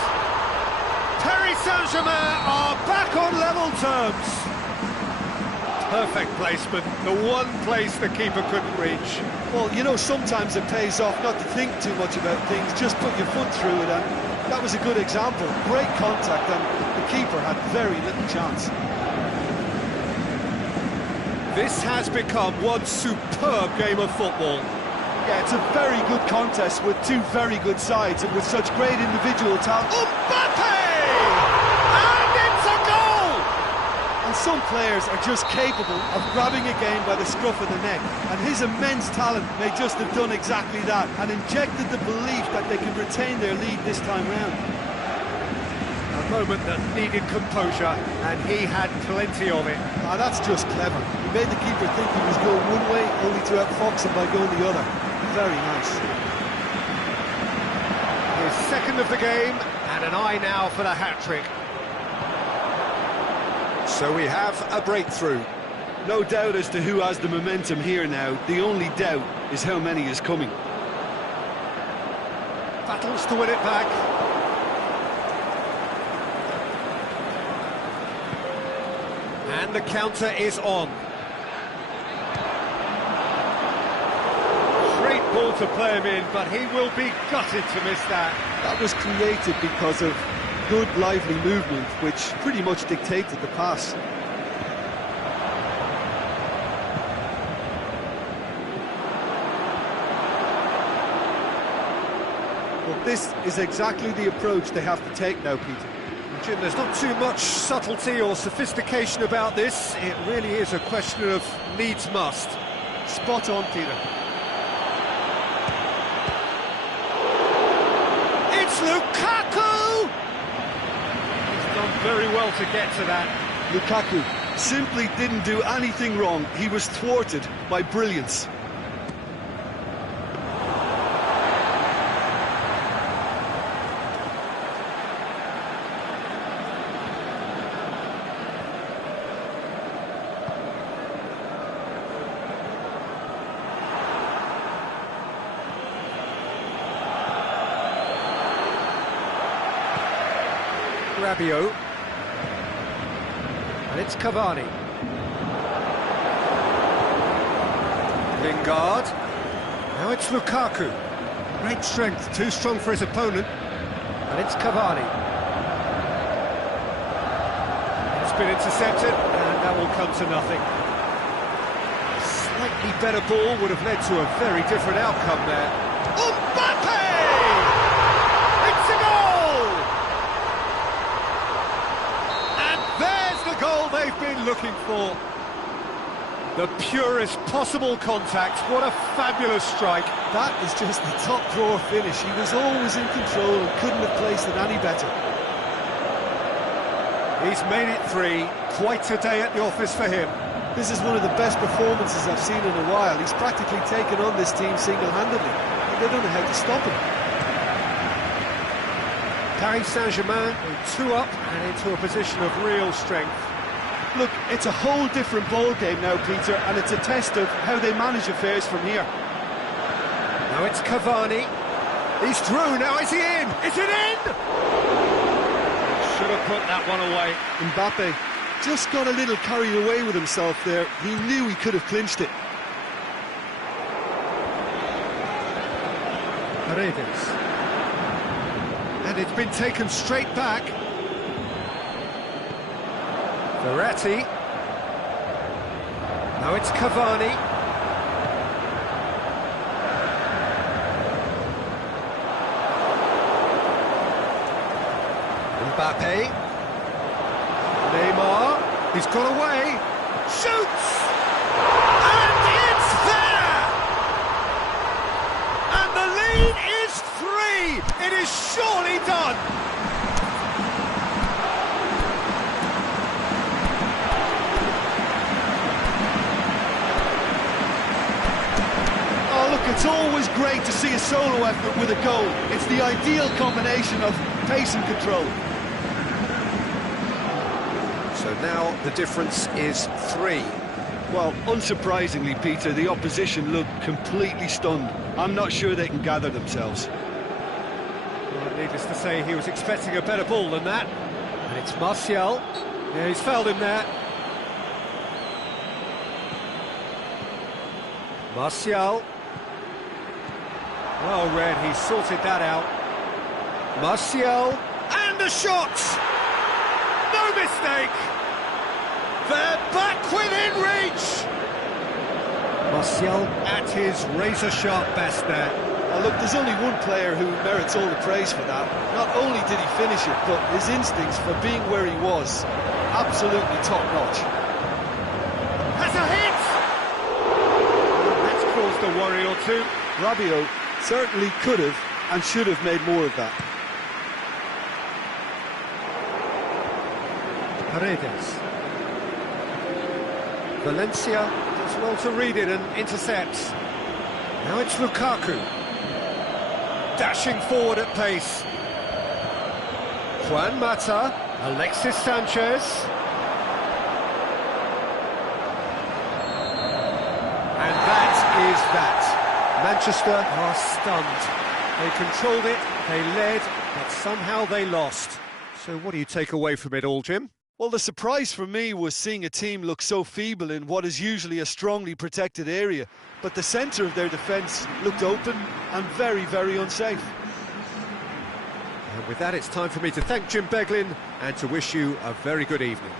Paris Saint-Germain are back on level terms. Perfect placement, the one place the keeper couldn't reach. Well, you know, sometimes it pays off not to think too much about things, just put your foot through it, and that was a good example. Great contact, and the keeper had very little chance. This has become one superb game of football. Yeah, it's a very good contest with two very good sides and with such great individual talent. Mbappe! And it's a goal! And some players are just capable of grabbing a game by the scruff of the neck, and his immense talent may just have done exactly that and injected the belief that they can retain their lead this time round. A moment that needed composure, and he had plenty of it. Ah, that's just clever. He made the keeper think he was going one way, only to outfox him by going the other. Very nice. His second of the game, and an eye now for the hat-trick. So we have a breakthrough. No doubt as to who has the momentum here now. The only doubt is how many is coming. Battles to win it back. And the counter is on. Great ball to play him in, but he will be gutted to miss that. That was created because of good, lively movement, which pretty much dictated the pass. Well, this is exactly the approach they have to take now, Peter. Jim, there's not too much subtlety or sophistication about this. It really is a question of needs must. Spot on, Peter. It's Lukaku! He's done very well to get to that. Lukaku simply didn't do anything wrong. He was thwarted by brilliance. Rabiot. And it's Cavani. Lingard. Now it's Lukaku. Great strength, too strong for his opponent. And it's Cavani. It's been intercepted, and that will come to nothing. Slightly better ball would have led to a very different outcome there. Mbappe! It's a goal! And there's the goal they've been looking for. The purest possible contact. What a fabulous strike. That is just the top drawer finish. He was always in control and couldn't have placed it any better. He's made it 3. Quite a day at the office for him. This is one of the best performances I've seen in a while. He's practically taken on this team single-handedly, and they don't know how to stop him. Paris Saint-Germain are 2 up and into a position of real strength. Look, it's a whole different ball game now, Peter, and it's a test of how they manage affairs from here. Now it's Cavani. He's through, now is he in? Is it in? Should have put that one away. Mbappe just got a little carried away with himself there. He knew he could have clinched it. Paredes. And it's been taken straight back. Verratti. Now it's Cavani. Mbappe. Neymar. He's got away. Shoots! And it's there! And the lead is 3! It is surely done! It's always great to see a solo effort with a goal. It's the ideal combination of pace and control. So now the difference is 3. Well, unsurprisingly, Peter, the opposition look completely stunned. I'm not sure they can gather themselves. Well, needless to say, he was expecting a better ball than that. And it's Martial. Yeah, he's fouled him there. Martial. Well read, he sorted that out. Martial, and the shot! No mistake! They're back within reach! Martial at his razor-sharp best there. Well, look, there's only one player who merits all the praise for that. Not only did he finish it, but his instincts for being where he was, absolutely top-notch. Has a hit! That's caused a worry or two. Rabiot certainly could have and should have made more of that. Paredes. Valencia does well to read it and intercepts. Now it's Lukaku. Dashing forward at pace. Juan Mata. Alexis Sanchez. And that is that. Manchester are stunned. They controlled it, they led, but somehow they lost. So what do you take away from it all, Jim? Well, the surprise for me was seeing a team look so feeble in what is usually a strongly protected area. But the centre of their defence looked open and very, very unsafe. And with that, it's time for me to thank Jim Beglin and to wish you a very good evening.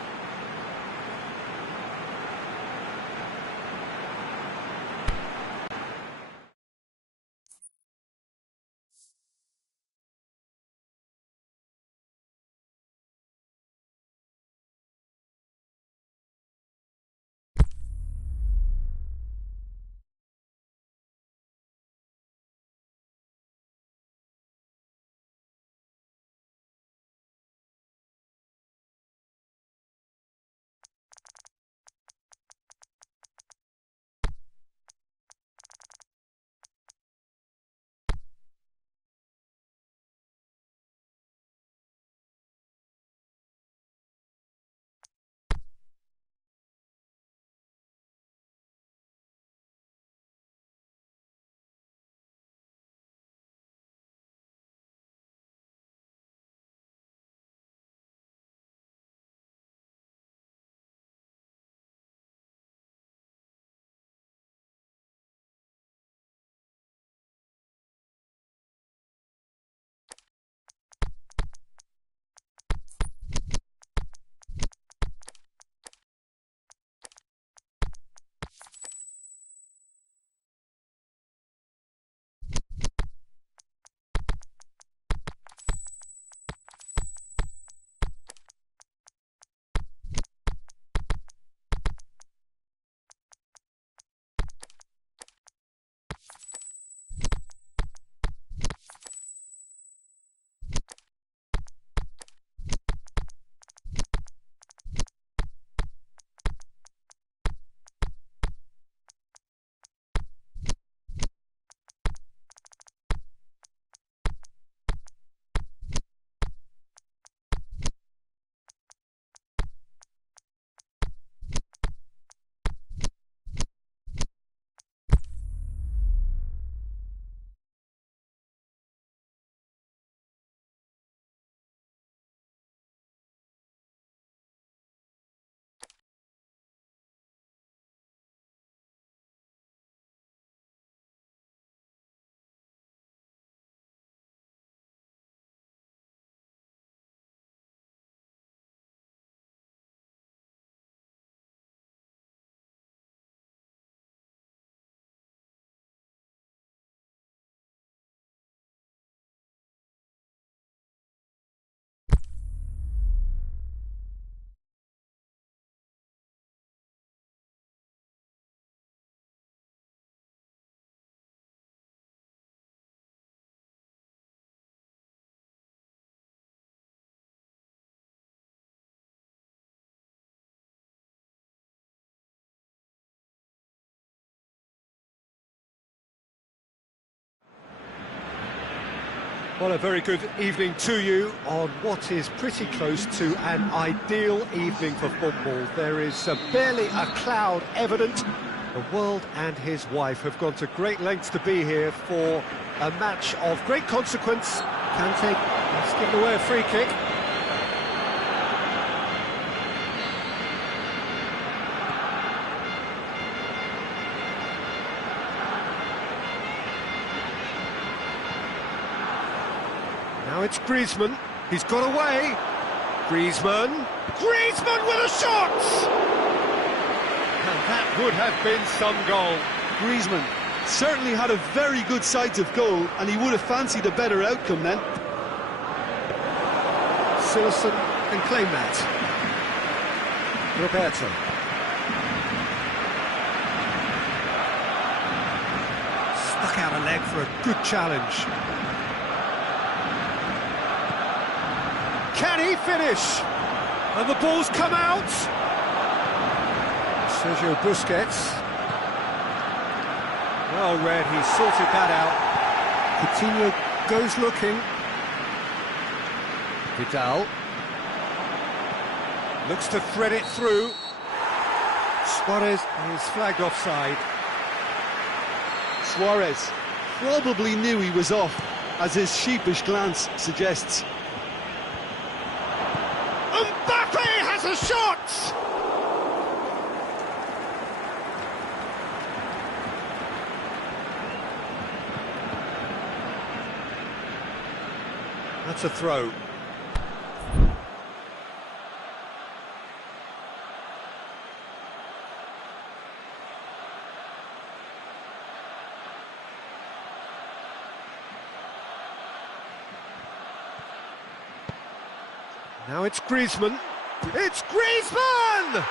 Well, a very good evening to you on what is pretty close to an ideal evening for football. There is barely a cloud evident. The world and his wife have gone to great lengths to be here for a match of great consequence. Kante has given away a free kick. Now it's Griezmann, he's got away. Griezmann with a shot! And that would have been some goal. Griezmann certainly had a very good sight of goal, and he would have fancied a better outcome then. Sillerson can claim that. Roberto. Stuck out a leg for a good challenge. Can he finish? And the ball's come out. Sergio Busquets. Well read, he sorted that out. Coutinho goes looking. Vidal. Looks to thread it through. Suarez is flagged offside. Suarez probably knew he was off, as his sheepish glance suggests. Mbappe has a shot! That's a throw. Now it's Griezmann. It's Griezmann!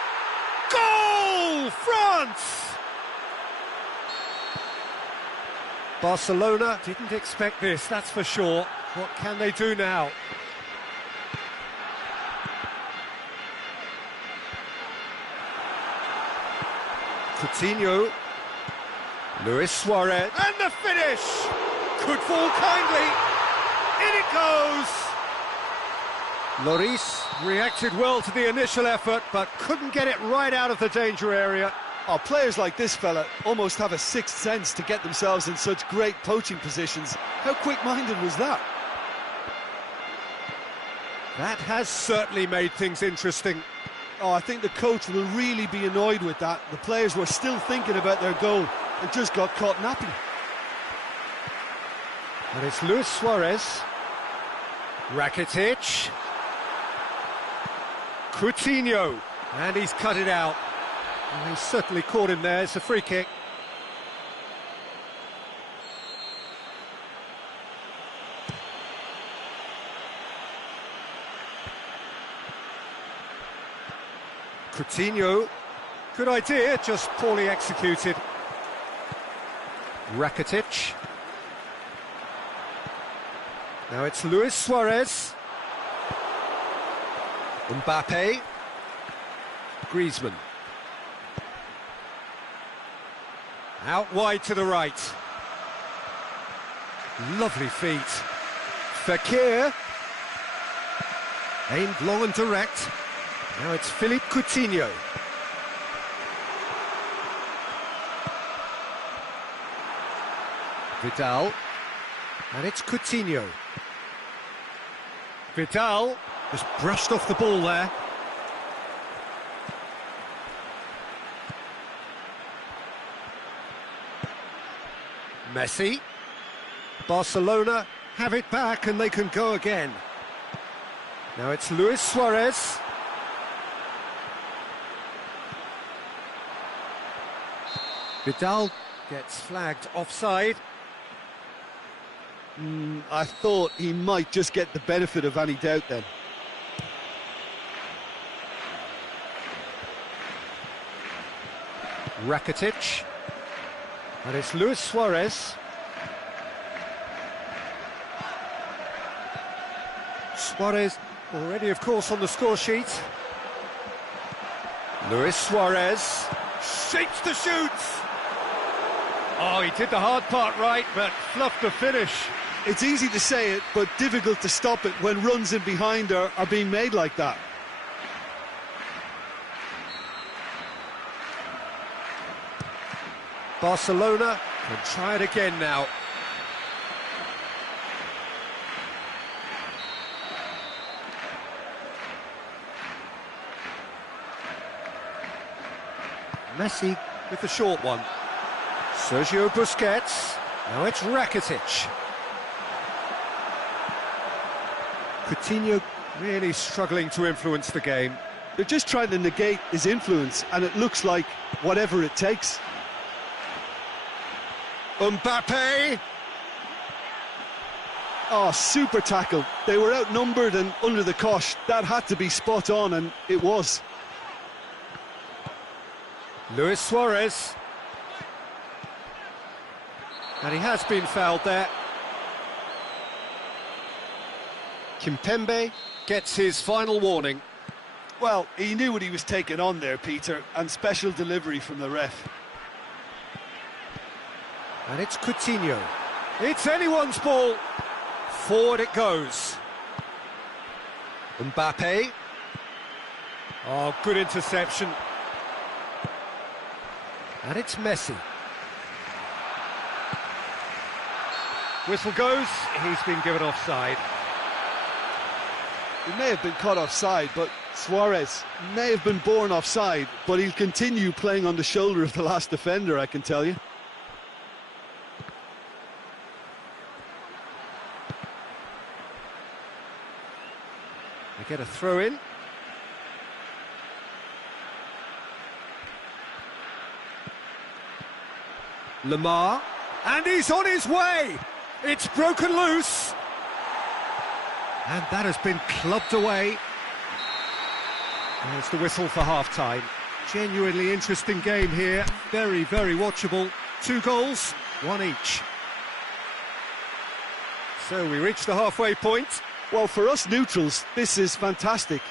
Goal! France! Barcelona didn't expect this, that's for sure. What can they do now? Coutinho. Luis Suarez. And the finish! Could fall kindly. In it goes! Lloris reacted well to the initial effort, but couldn't get it right out of the danger area. Oh, players like this fella almost have a sixth sense to get themselves in such great poaching positions. How quick-minded was that? That has certainly made things interesting. Oh, I think the coach will really be annoyed with that. The players were still thinking about their goal and just got caught napping. And it's Luis Suarez. Rakitic. Coutinho. And he's cut it out. Well, he's certainly caught him there. It's a free kick. Coutinho, good idea, just poorly executed. Rakitic. Now it's Luis Suarez. Mbappe. Griezmann. Out wide to the right. Lovely feet. Fekir. Aimed long and direct. Now it's Philippe Coutinho. Vidal. And it's Coutinho. Vidal just brushed off the ball there. Messi. Barcelona have it back and they can go again. Now it's Luis Suarez. Vidal gets flagged offside. I thought he might just get the benefit of any doubt then. Rakitic. And it's Luis Suarez. Suarez already, of course, on the score sheet. Luis Suarez shapes the shoot. Oh, he did the hard part right, but fluffed the finish. It's easy to say it, but difficult to stop it when runs in behind are being made like that. Barcelona can try it again now. Messi with the short one. Sergio Busquets. Now it's Rakitic. Coutinho really struggling to influence the game. They're just trying to negate his influence, and it looks like whatever it takes. Mbappe. Oh, super tackle. They were outnumbered and under the cosh. That had to be spot on, and it was. Luis Suarez. And he has been fouled there. Kimpembe gets his final warning. Well, he knew what he was taking on there, Peter, and special delivery from the ref. And it's Coutinho. It's anyone's ball. Forward it goes. Mbappe. Oh, good interception. And it's Messi. Whistle goes, he's been given offside. He may have been caught offside, but Suarez may have been born offside, but he'll continue playing on the shoulder of the last defender, I can tell you. They get a throw in. Lamar, and he's on his way. It's broken loose. And that has been clubbed away. There's the whistle for half-time. Genuinely interesting game here. Very, very watchable. 2 goals, 1 each. So we reach the halfway point. Well, for us neutrals, this is fantastic.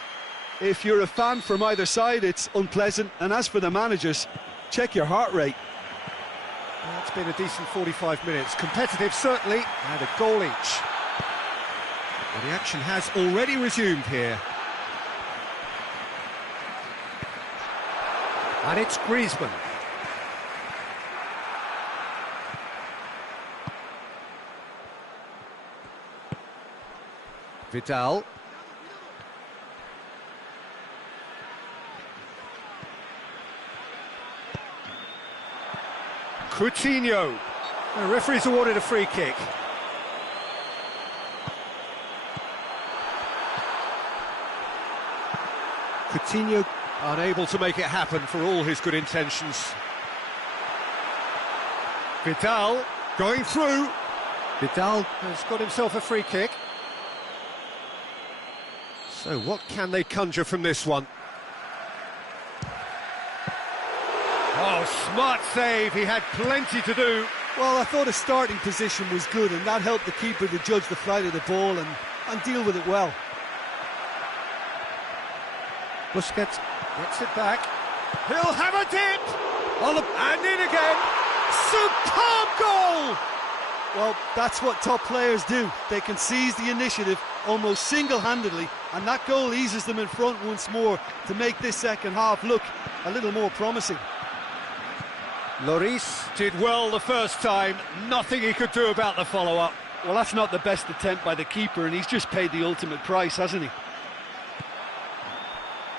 If you're a fan from either side, it's unpleasant. And as for the managers, check your heart rate. Well, it's been a decent 45 minutes. Competitive, certainly, and a goal each. Well, the action has already resumed here. And it's Griezmann. Vidal. Coutinho. The referee's awarded a free kick. Coutinho unable to make it happen for all his good intentions. Vidal going through. Vidal has got himself a free kick. So what can they conjure from this one? Oh, smart save, he had plenty to do. Well, I thought his starting position was good, and that helped the keeper to judge the flight of the ball and deal with it well. Busquets gets it back. He'll have a dip! And in again! Superb goal! Well, that's what top players do. They can seize the initiative almost single-handedly, and that goal eases them in front once more to make this second half look a little more promising. Lloris did well the first time, nothing he could do about the follow-up. Well, that's not the best attempt by the keeper, and he's just paid the ultimate price, hasn't he?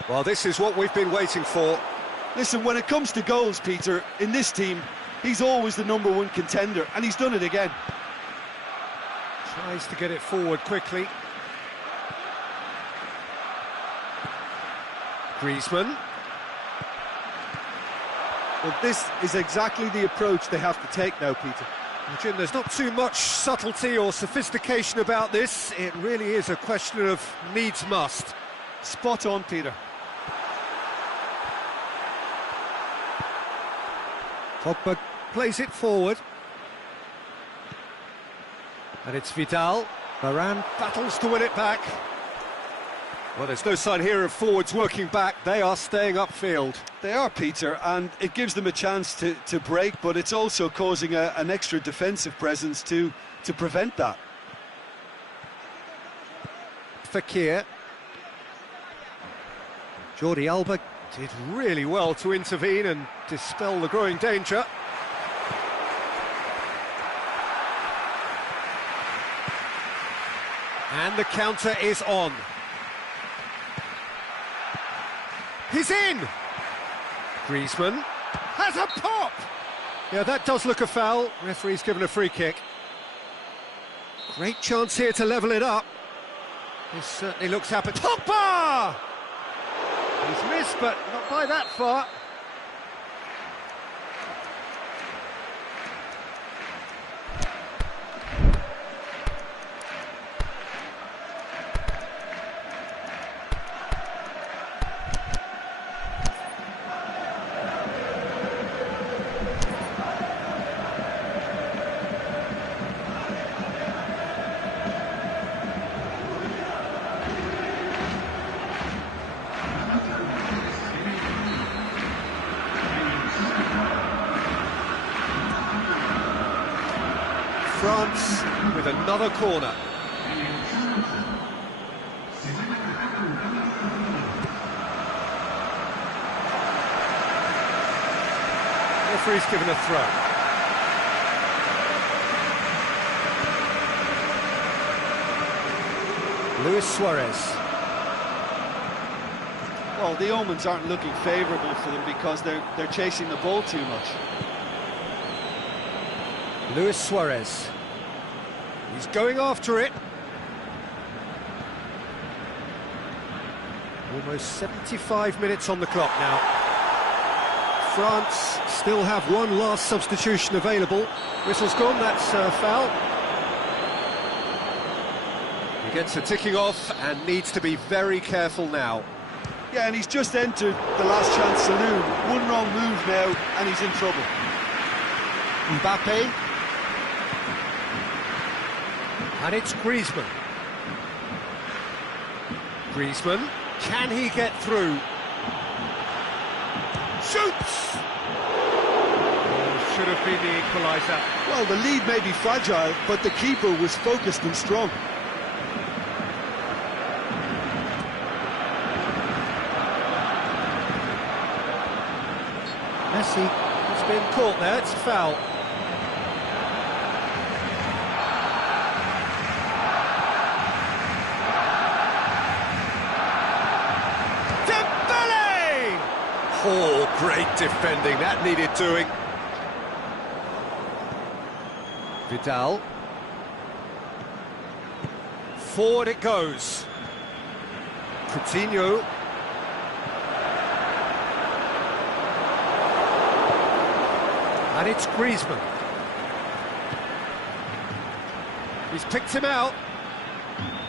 Well, this is what we've been waiting for. Listen, when it comes to goals, Peter, in this team, he's always the #1 contender, and he's done it again. Tries to get it forward quickly. Griezmann. Well, this is exactly the approach they have to take now, Peter. Well, Jim, there's not too much subtlety or sophistication about this. It really is a question of needs must. Spot on, Peter. Pogba plays it forward. And it's Vidal. Varane battles to win it back. Well, there's no sign here of forwards working back. They are staying upfield. They are, Peter, and it gives them a chance to break, but it's also causing an extra defensive presence to prevent that. Fekir. Jordi Alba did really well to intervene and dispel the growing danger. And the counter is on. He's in! Griezmann has a pop! Yeah, that does look a foul. Referee's given a free kick. Great chance here to level it up. This certainly looks happy. Pogba! He's missed, but not by that far. France with another corner. Referee's given a throw. Luis Suarez. Well, the omens aren't looking favourable for them because they're chasing the ball too much. Luis Suarez. He's going after it. Almost 75 minutes on the clock now. France still have one last substitution available. Whistle's gone, that's a foul. He gets a ticking off and needs to be very careful now. Yeah, and he's just entered the last chance saloon. One wrong move now and he's in trouble. Mbappe. And it's Griezmann. Griezmann, can he get through? Shoots! Oh, should have been the equaliser. Well, the lead may be fragile, but the keeper was focused and strong. Messi has been caught there, it's a foul. Oh, great defending, that needed doing. Vidal. Forward it goes. Coutinho. And it's Griezmann. He's picked him out.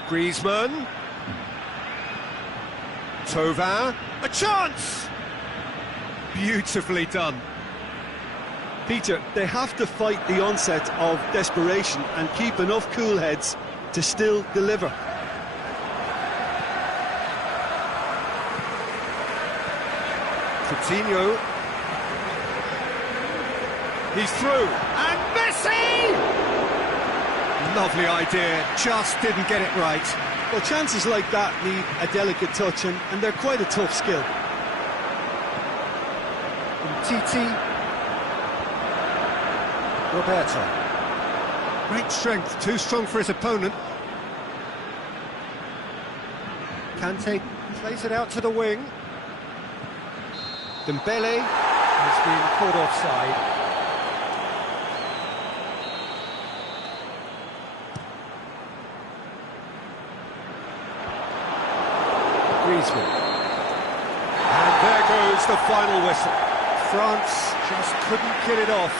Griezmann. Thauvin. A chance! Beautifully done. Peter, they have to fight the onset of desperation and keep enough cool heads to still deliver. Coutinho. He's through. And Messi! Lovely idea, just didn't get it right. Well, chances like that need a delicate touch and they're quite a tough skill. Titi. Roberto. Great strength, too strong for his opponent. Kante plays it out to the wing. Dembele has been caught offside. Griezmann. And there goes the final whistle. France just couldn't get it off.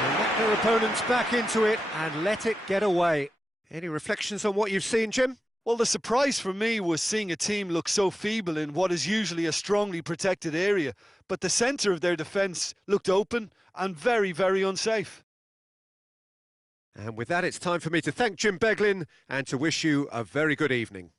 They let their opponents back into it and let it get away. Any reflections on what you've seen, Jim? Well, the surprise for me was seeing a team look so feeble in what is usually a strongly protected area, but the centre of their defence looked open and very, very unsafe. And with that, it's time for me to thank Jim Beglin and to wish you a very good evening.